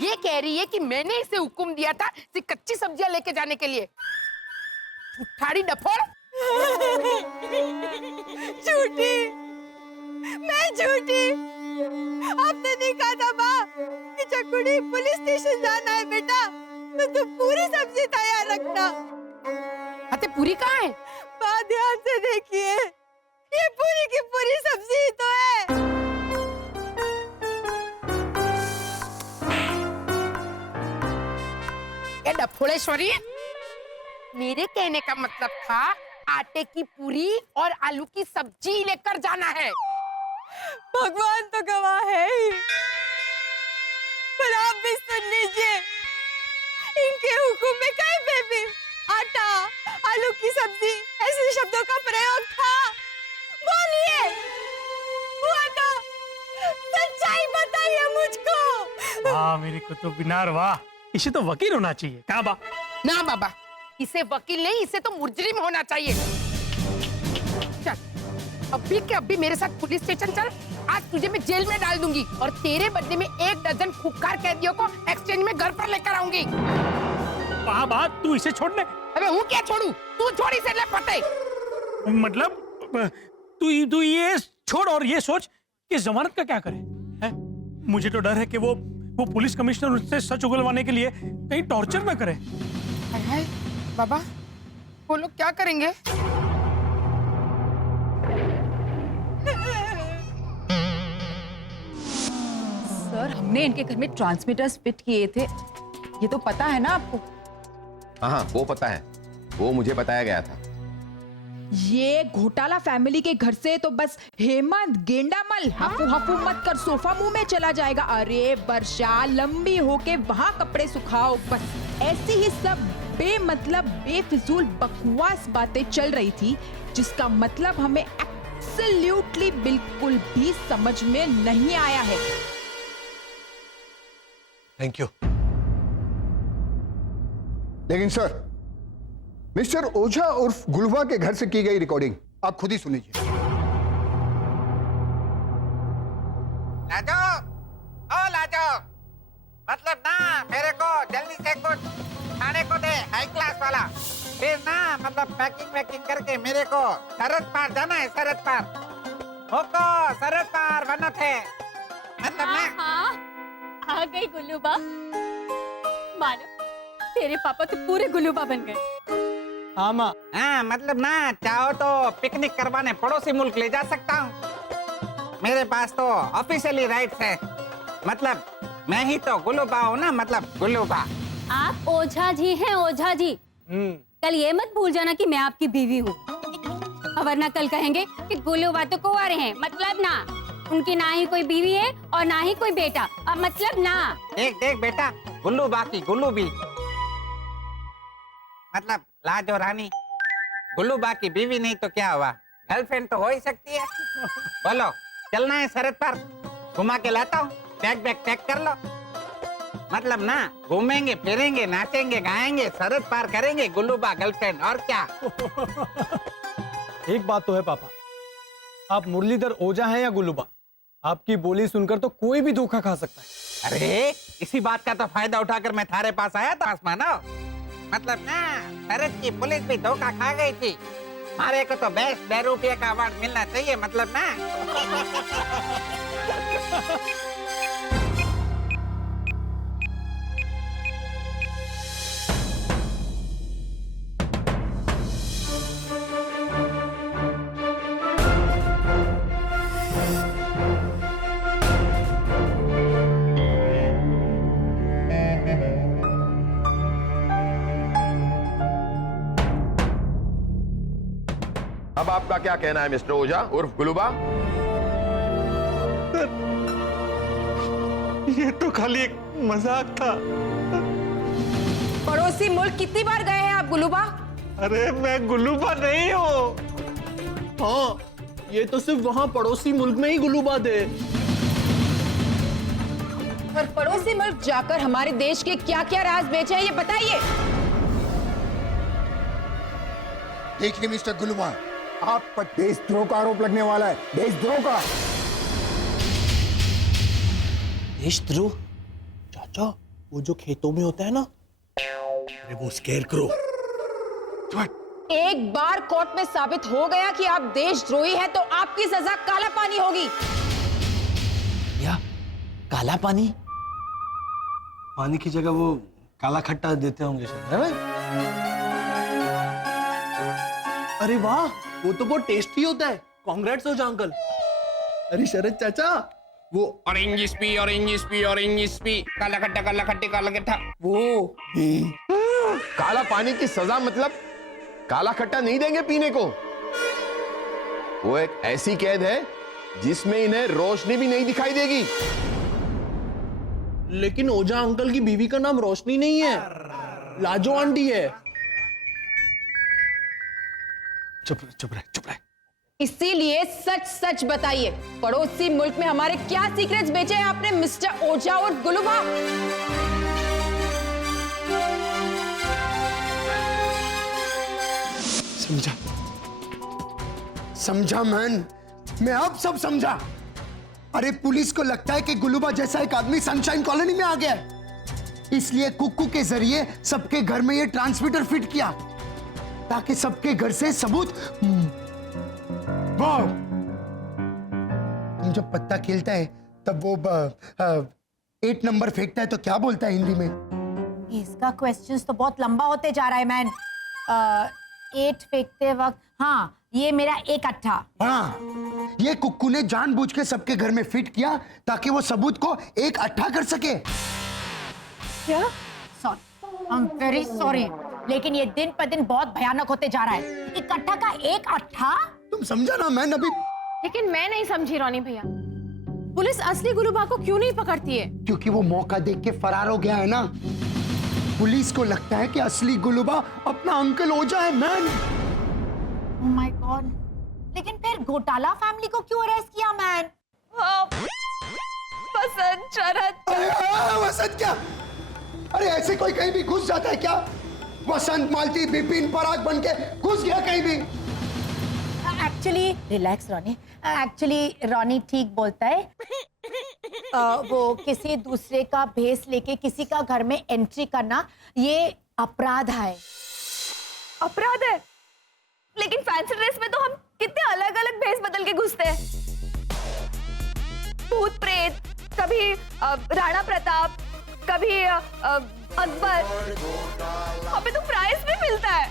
ये कह रही है कि मैंने इसे हुक्म दिया था कि कच्ची सब्जियां लेके जाने के लिए। उठाड़ी डफोड़। झूठी, मैं झूठी। आपने नहीं कहा था माँ कि चकुड़ी पुलिस स्टेशन जाना है बेटा, तो पूरी सब्जी तैयार रखना। अते पूरी कहाँ है? माँ ध्यान से देखिए, ये पूरी की पूरी सब्जी ही तो है। ये डफोड़ेश्वरी, मेरे कहने का मतलब था आटे की पूरी और आलू की सब्जी लेकर जाना है। भगवान तो गवाह है ही, पर आप भी सुन लीजिए, इनके हुक्म में कहीं पे भी आटा, आलू की सब्जी ऐसे शब्दों का प्रयोग था। बोलिए, हुआ था? सच्चाई बताइए मुझको। वाह मेरी कुतुब बिनार, वाह। इसे तो वकील होना चाहिए। कहाँ बा? ना बाबा, इसे वकील नहीं, इसे तो मुजरिम होना चाहिए। चल, अभी के अभी मेरे साथ पुलिस स्टेशन चल। आज तुझे मैं जेल में डाल दूंगी और तेरे बदले में 1 दर्जन खुक्कार कैदियों को एक्सचेंज में घर पर लेकर आऊंगी। बा तू इसे छोड़ने? अबे हूँ क्या छोड़ू? तू छोड़ इसे, ले पते। मतलब तू ये छोड़ और ये सोच कि जमानत का क्या करे है? मुझे तो डर है कि वो पुलिस कमिश्नर उससे सच उगलवाने के लिए कहीं टॉर्चर ना करे। हाय बाबा, वो लोग क्या करेंगे? सर, हमने इनके घर में ट्रांसमीटर्स फिट किए थे, ये तो पता है ना आपको? हाँ, वो पता है, वो मुझे बताया गया था। ये घोटाला फैमिली के घर से तो बस हेमंत गेंडामल हफू हफू मत कर सोफा मुंह में चला जाएगा। अरे वर्षा, लंबी होके वहां कपड़े सुखाओ। बस ऐसी ही सब बेमतलब बेफिजूल बकवास बातें चल रही थी, जिसका मतलब हमें एब्सोल्युटली बिल्कुल भी समझ में नहीं आया है। Thank you. लेकिन सर, मिस्टर ओझा उर्फ गुलवा के घर से की गई रिकॉर्डिंग आप खुद ही सुनिए। लाजो, ओ लाजो, मतलब ना मेरे को जल्दी से कुछ खाने को दे, हाई क्लास वाला। फिर ना मतलब पैकिंग करके मेरे को सरहद पार जाना है, सरहद पार। होको सरहद पार बनत है, मतलब ना। हाँ, आ गई गुल्लूबा। मानो तेरे पापा तो पूरे गुल्लूबा बन गए। हाँ, मतलब ना चाहो तो पिकनिक करवाने पड़ोसी मुल्क ले जा सकता हूँ। मेरे पास तो ऑफिशियली राइट्स है, मतलब मैं ही तो गुल्लूबा हूँ ना, मतलब गुल्लूबा। आप ओझा जी हैं, ओझा जी। कल ये मत भूल जाना कि मैं आपकी बीवी हूँ, वरना कल कहेंगे कि गुल्लूबा तो कुंवारे हैं, मतलब ना उनकी ना ही कोई बीवी है और ना ही कोई बेटा, अब मतलब ना। देख बेटा, गुल्लूबा की गुल्लूबी, मतलब लाजो रानी। गुल्लूबा की बीवी नहीं तो क्या हुआ, गर्लफ्रेंड तो हो ही सकती है। बोलो, चलना है सरहद पर? घुमा के लाता हूँ, बैग बैग पैक कर लो। मतलब ना घूमेंगे फिरेंगे नाचेंगे गाएंगे सरहद पार करेंगे गुल्लूबा गर्लफ्रेंड और क्या। एक बात तो है पापा, आप मुरलीधर ओझा हैं या गुल्लूबा, आपकी बोली सुनकर तो कोई भी धोखा खा सकता है। अरे इसी बात का तो फायदा उठाकर मैं थारे पास आया था आसमानो। मतलब ना सरहद की पुलिस भी धोखा खा गई थी। हमारे को तो बेस्ट 2 रुपये का अवार्ड मिलना चाहिए मतलब ना। अब आपका क्या कहना है मिस्टर ओझा उर्फ गुलूबा? ये तो खाली एक मजाक था। पड़ोसी मुल्क कितनी बार गए हैं आप गुल्लूबा? अरे मैं गुल्लूबा नहीं हूँ। हाँ, ये तो सिर्फ वहाँ पड़ोसी मुल्क में ही गुल्लूबा थे। पर पड़ोसी मुल्क जाकर हमारे देश के क्या क्या राज बेचे हैं ये बताइए। देखिए मिस्टर गुलूबा, आप पर देशद्रोह का आरोप लगने वाला है, देशद्रोह का। देशद्रोह? चाचा, वो जो खेतों में होता है ना, अरे वो स्केरक्रो। एक बार कोर्ट में साबित हो गया कि आप देशद्रोही हैं तो आपकी सजा काला पानी होगी। या काला पानी? पानी की जगह वो काला खट्टा देते होंगे शायद, है ना? अरे वाह, वो तो बहुत टेस्टी होता है। कांग्रेट्स ओझा अंकल। अरे शरद चाचा, वो ऑरेंज स्पी काला खट्टा काला खट्टे काला खट्टा वो काला पानी की सजा मतलब काला खट्टा नहीं देंगे पीने को। वो एक ऐसी कैद है जिसमें इन्हें रोशनी भी नहीं दिखाई देगी। लेकिन ओझा अंकल की बीवी का नाम रोशनी नहीं है, लाजो आंटी है। चुप रहे। इसीलिए सच सच बताइए, पड़ोसी मुल्क में हमारे क्या सीक्रेट्स बेचे हैं आपने मिस्टर ओझा और गुल्लूबा? समझा मैन, मैं अब सब समझा। अरे पुलिस को लगता है कि गुल्लूबा जैसा एक आदमी सनशाइन कॉलोनी में आ गया है, इसलिए कुक्कू के जरिए सबके घर में ये ट्रांसमीटर फिट किया ताकि सबके घर से सबूत। वाह, तुम जब पत्ता खेलता है तब वो 8 नंबर फेंकता है तो क्या बोलता है हिंदी में? इसका क्वेश्चंस तो बहुत लंबा होते जा रहा है मैन। 8 फेंकते वक्त, हाँ ये मेरा 1 अट्ठा। हाँ, ये कुक्कू ने जानबूझ के सबके घर में फिट किया ताकि वो सबूत को 1 अट्ठा कर सके। क्या? Sorry, I am very sorry, लेकिन ये दिन पर दिन बहुत भयानक होते जा रहा है। इकट्ठा का 1 अट्ठा? तुम समझा ना मैन अभी? लेकिन मैं नहीं समझी रोनी भैया, पुलिस असली गुल्लूबा को क्यों नहीं पकड़ती है? क्योंकि वो मौका देख के फरार हो गया है ना। पुलिस को लगता है कि असली गुल्लूबा अपना अंकल ओझा है मैन। ओह माय गॉड, लेकिन फिर घोटाला फैमिली को क्यों अरेस्ट किया मैन? वसंत, शरद। वसंत क्या? अरे ऐसे कोई कहीं भी घुस जाता है क्या? वसंत, मालती, बिपिन, पराग बन के घुस गया कहीं भी? एक्चुअली रिलैक्स रोनी, एक्चुअली रोनी ठीक बोलता है। वो किसी दूसरे का भेस लेके किसी का घर में एंट्री करना ये अपराध है। अपराध है? लेकिन फैंसी ड्रेस में तो हम कितने अलग अलग भेस बदल के घुसते हैं। भूत प्रेत, कभी राणा प्रताप, कभी अकबर। हमें तो प्राइज भी मिलता है।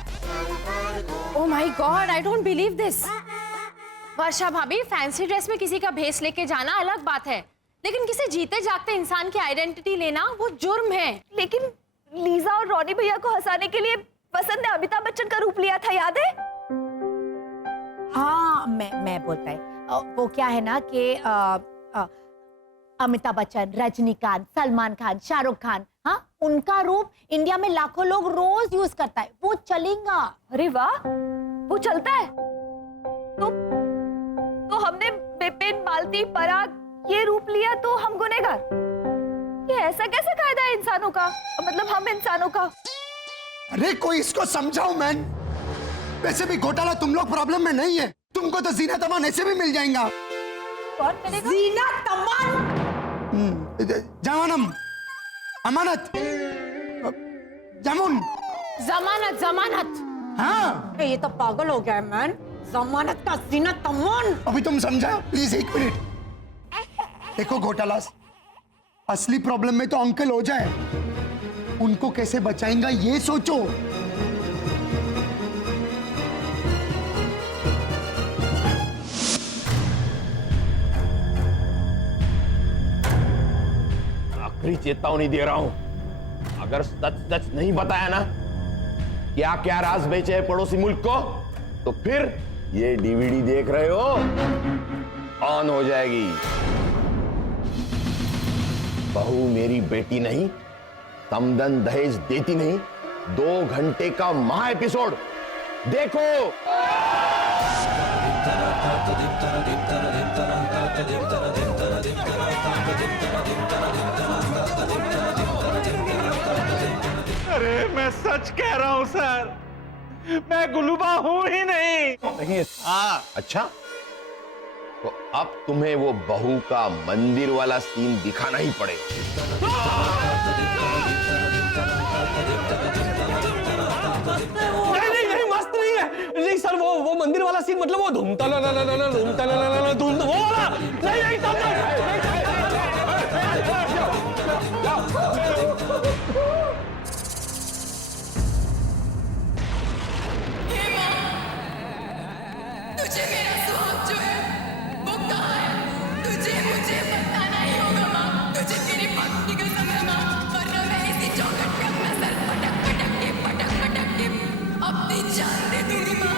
Oh my god, I don't believe this. Varsha भाभी, फैंसी ड्रेस में किसी का भेस लेके जाना अलग बात है, लेकिन किसी जीते जागते इंसान की आइडेंटिटी लेना वो जुर्म है। लेकिन लीजा और रॉनी भैया को हंसाने के लिए वसंत ने अमिताभ बच्चन का रूप लिया था, याद है? हाँ, मैं बोलता है वो क्या है ना कि अमिताभ बच्चन, रजनीकांत, सलमान खान, शाहरुख खान, हाँ उनका रूप इंडिया में लाखों लोग रोज यूज करता है, वो चलेगा। अरे वाह, वो चलता है। तो हमने बिपिन, मालती, पराग ये रूप लिया तो हम गुनहगार? ये ऐसा कैसे कायदा है इंसानों का, मतलब हम इंसानों का? अरे कोई इसको समझाओ मैन। वैसे भी घोटाला तुम लोग प्रॉब्लम में नहीं है, तुमको तो जीनत अमान ऐसे भी मिल जाएगा। कौन करेगा? जीनत अमान। जवानम, अमानत, जामुन। जमानत जमानत। हाँ ये तो पागल हो गया है मैन। जमानत का जीनत अमान। अभी तुम समझा? प्लीज एक मिनट। देखो घोटाला, असली प्रॉब्लम में तो अंकल हो जाए, उनको कैसे बचाएंगा ये सोचो। आखिरी चेतावनी दे रहा हूं, अगर सच सच नहीं बताया ना क्या क्या राज बेचे है पड़ोसी मुल्क को, तो फिर ये डीवीडी देख रहे हो ऑन हो जाएगी। बहू मेरी बेटी नहीं, समदन दहेज देती नहीं, 2 घंटे का महा एपिसोड देखो। अरे मैं सच कह रहा हूं सर, मैं गुलूबा हूं ही नहीं। अच्छा, तो अब तुम्हें वो बहू का मंदिर वाला सीन दिखाना ही पड़ेगा। नहीं मस्त नहीं है। नहीं सर, वो मंदिर वाला सीन मतलब वो धूमता वो वाला नहीं। तुझे मेरा सुहाग जो है वो कहाँ है? तुझे मुझे बताना ही होगा माँ। तुझे तेरी पत्नी की कसम है माँ, वरना मैं इसी चौखट पे अपना सर पटक पटक के अपनी जान दे दूंगी माँ।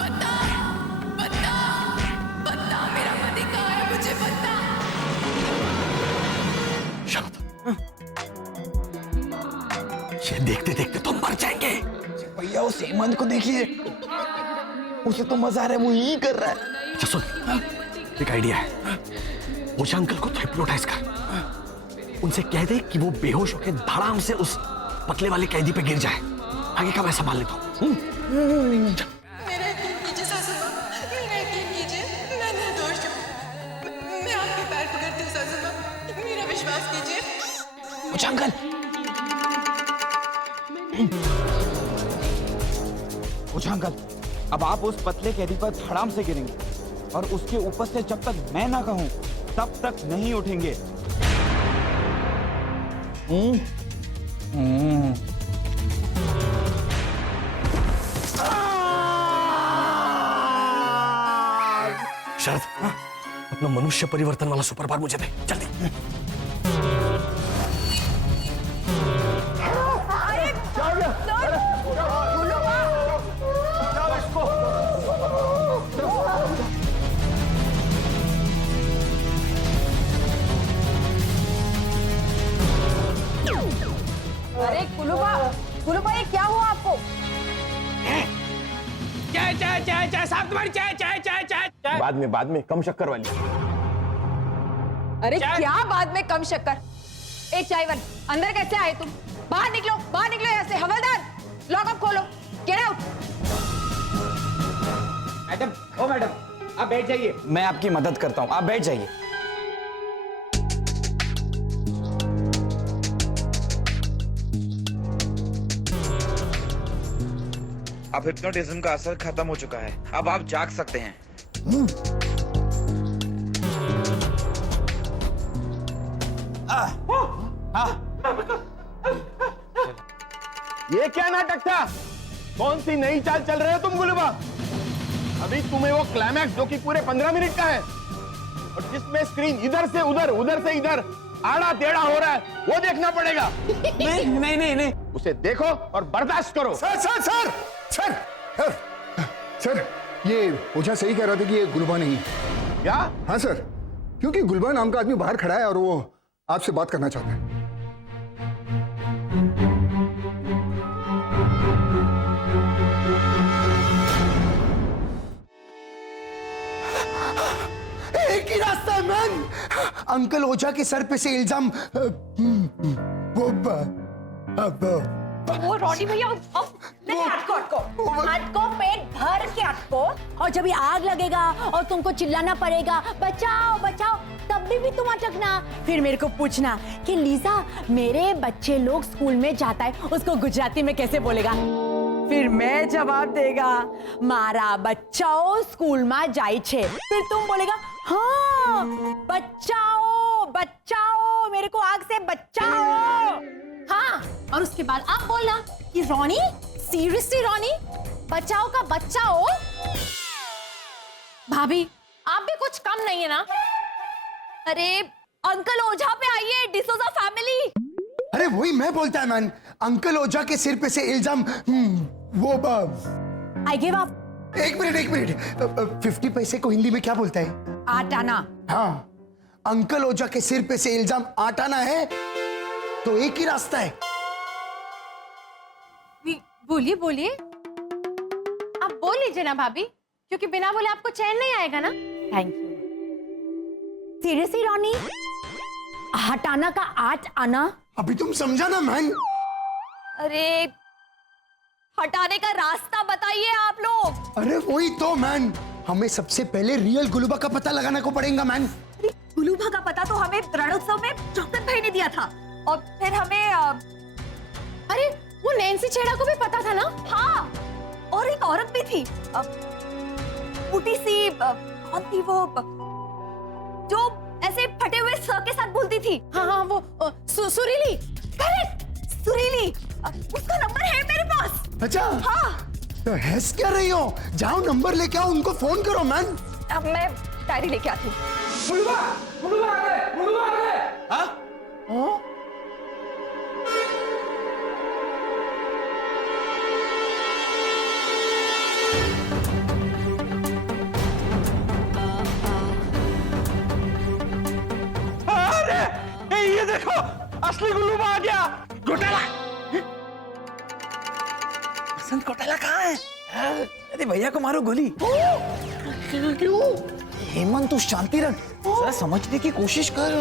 बता बता बता मेरा पति कहाँ है, मुझे बता। ये देखते देखते तो मर जाएंगे। भैया उस हेमंत को देखिए, उसे तो मजा आ रहा है, वो यही कर रहा है। अच्छा सुन, एक आइडिया है। ओझा अंकल को हिप्नोटाइज कर, उनसे कह दे कि वो बेहोश होकर धड़ाम से उस पतले वाले कैदी पे गिर जाए। आगे का मैं संभाल लेता हूँ। मेरा यकीन कीजिए सासू माँ, मेरा यकीन कीजिए, मैं निर्दोष हूँ। मैं आपके पैर पकड़ती हूँ सासू माँ, मेरा विश्वास कीजिए। ओझा अंकल, ओझा अंकल, अब आप उस पतले कैदी पर धड़ाम से गिरेंगे और उसके ऊपर से जब तक मैं ना कहूं तब तक नहीं उठेंगे। शरद, अपना मनुष्य परिवर्तन वाला सुपर पावर मुझे दे जल्दी। अरे गुलूबा ये क्या हुआ आपको? चाय चाय चाय चाय साहब, तुम्हारी चाय चाय चाय चाय चाय। बाद में कम शक्कर वाली। अरे क्या बाद में कम शक्कर? ए चायवन, अंदर कैसे आए तुम? बाहर निकलो यहाँ से। हवलदार, लॉकअप खोलो। Get out. मैडम, ओ मैडम, आप बैठ जाइए, मैं आपकी मदद करता हूँ, आप बैठ जाइए। अब हिप्नोटिज्म का असर खत्म हो चुका है, अब आप जाग सकते हैं। ये क्या नाटक था? कौन सी नई चाल चल रहे हो तुम गुलूबा? अभी तुम्हें वो क्लाइमैक्स जो कि पूरे 15 मिनट का है और जिसमें स्क्रीन इधर से उधर, उधर से इधर आड़ा टेढ़ा हो रहा है, वो देखना पड़ेगा। नहीं, उसे देखो और बर्दाश्त करो। सर, ये ओझा सही कह रहा था कि ये गुलबा नहीं। क्या? हाँ सर, क्योंकि गुलबा नाम का आदमी बाहर खड़ा है और वो आपसे बात करना चाहता है। मैन, अंकल ओझा के सर पे से इल्जाम वो रॉनी भैया अटको पेट भर के अटको, और जब ये आग लगेगा और तुमको चिल्लाना पड़ेगा बचाओ बचाओ, तब भी तुम अटकना। फिर मेरे को पूछना कि लीजा मेरे बच्चे लोग स्कूल में जाता है उसको गुजराती में कैसे बोलेगा। फिर मैं जवाब देगा मारा बच्चाओ स्कूल में जाए छे। फिर तुम बोलेगा हाँ बच्चाओ बच्चाओ, मेरे को आग से बचाओ। हाँ, और उसके बाद आप बोलना कि रोनी, सीरियसली रोनी, बचाओ का बच्चा हो। भाभी आप भी कुछ कम नहीं है ना। अरे अंकल ओझा पे आइए, डिसोजा फैमिली। अरे वही मैं बोलता है मैन, अंकल ओझा के सिर पे से इल्जाम वो आई गिव अप। एक मिनट 50 पैसे को हिंदी में क्या बोलता है? आटाना। हाँ, अंकल ओझा के सिर पे से इल्जाम आटाना है तो एक ही रास्ता है। बोलिए बोलिए, आप बोल लीजिए ना भाभी, क्योंकि बिना बोले आपको चैन नहीं आएगा ना। Thank you. सीरियसली रॉनी, हटाना का आठ आना? अभी तुम समझा ना मैन? अरे हटाने का रास्ता बताइए आप लोग। अरे वही तो मैन, हमें सबसे पहले रियल गुलूबा का पता लगाना को पड़ेगा मैन। गुलूबा का पता तो हमें रणोत्सव में चौकन भाई ने दिया था, और फिर हमें अरे वो नैन्सी छेड़ा को भी पता था ना। हाँ, और एक औरत भी थी, बूटी सी, कौन थी वो जो ऐसे फटे हुए सर के साथ बोलती थी? हाँ हाँ, वो सुरीली। करेक्ट, सुरीली। उसका नंबर है मेरे पास। अच्छा हाँ, तो हैस क्या रही हो? जाओ नंबर लेके आओ, उनको फोन करो मैन। अब मैं डायरी लेके आती हूँ। गुलूबा आ गए। हाँ? अरे ये देखो, असली गुलूबा आ गया। घोटाला। बसंत घोटाला कहाँ है? अरे भैया को मारो गोली। क्यों? हेमंत तू शांति रख, जरा समझने की कोशिश कर।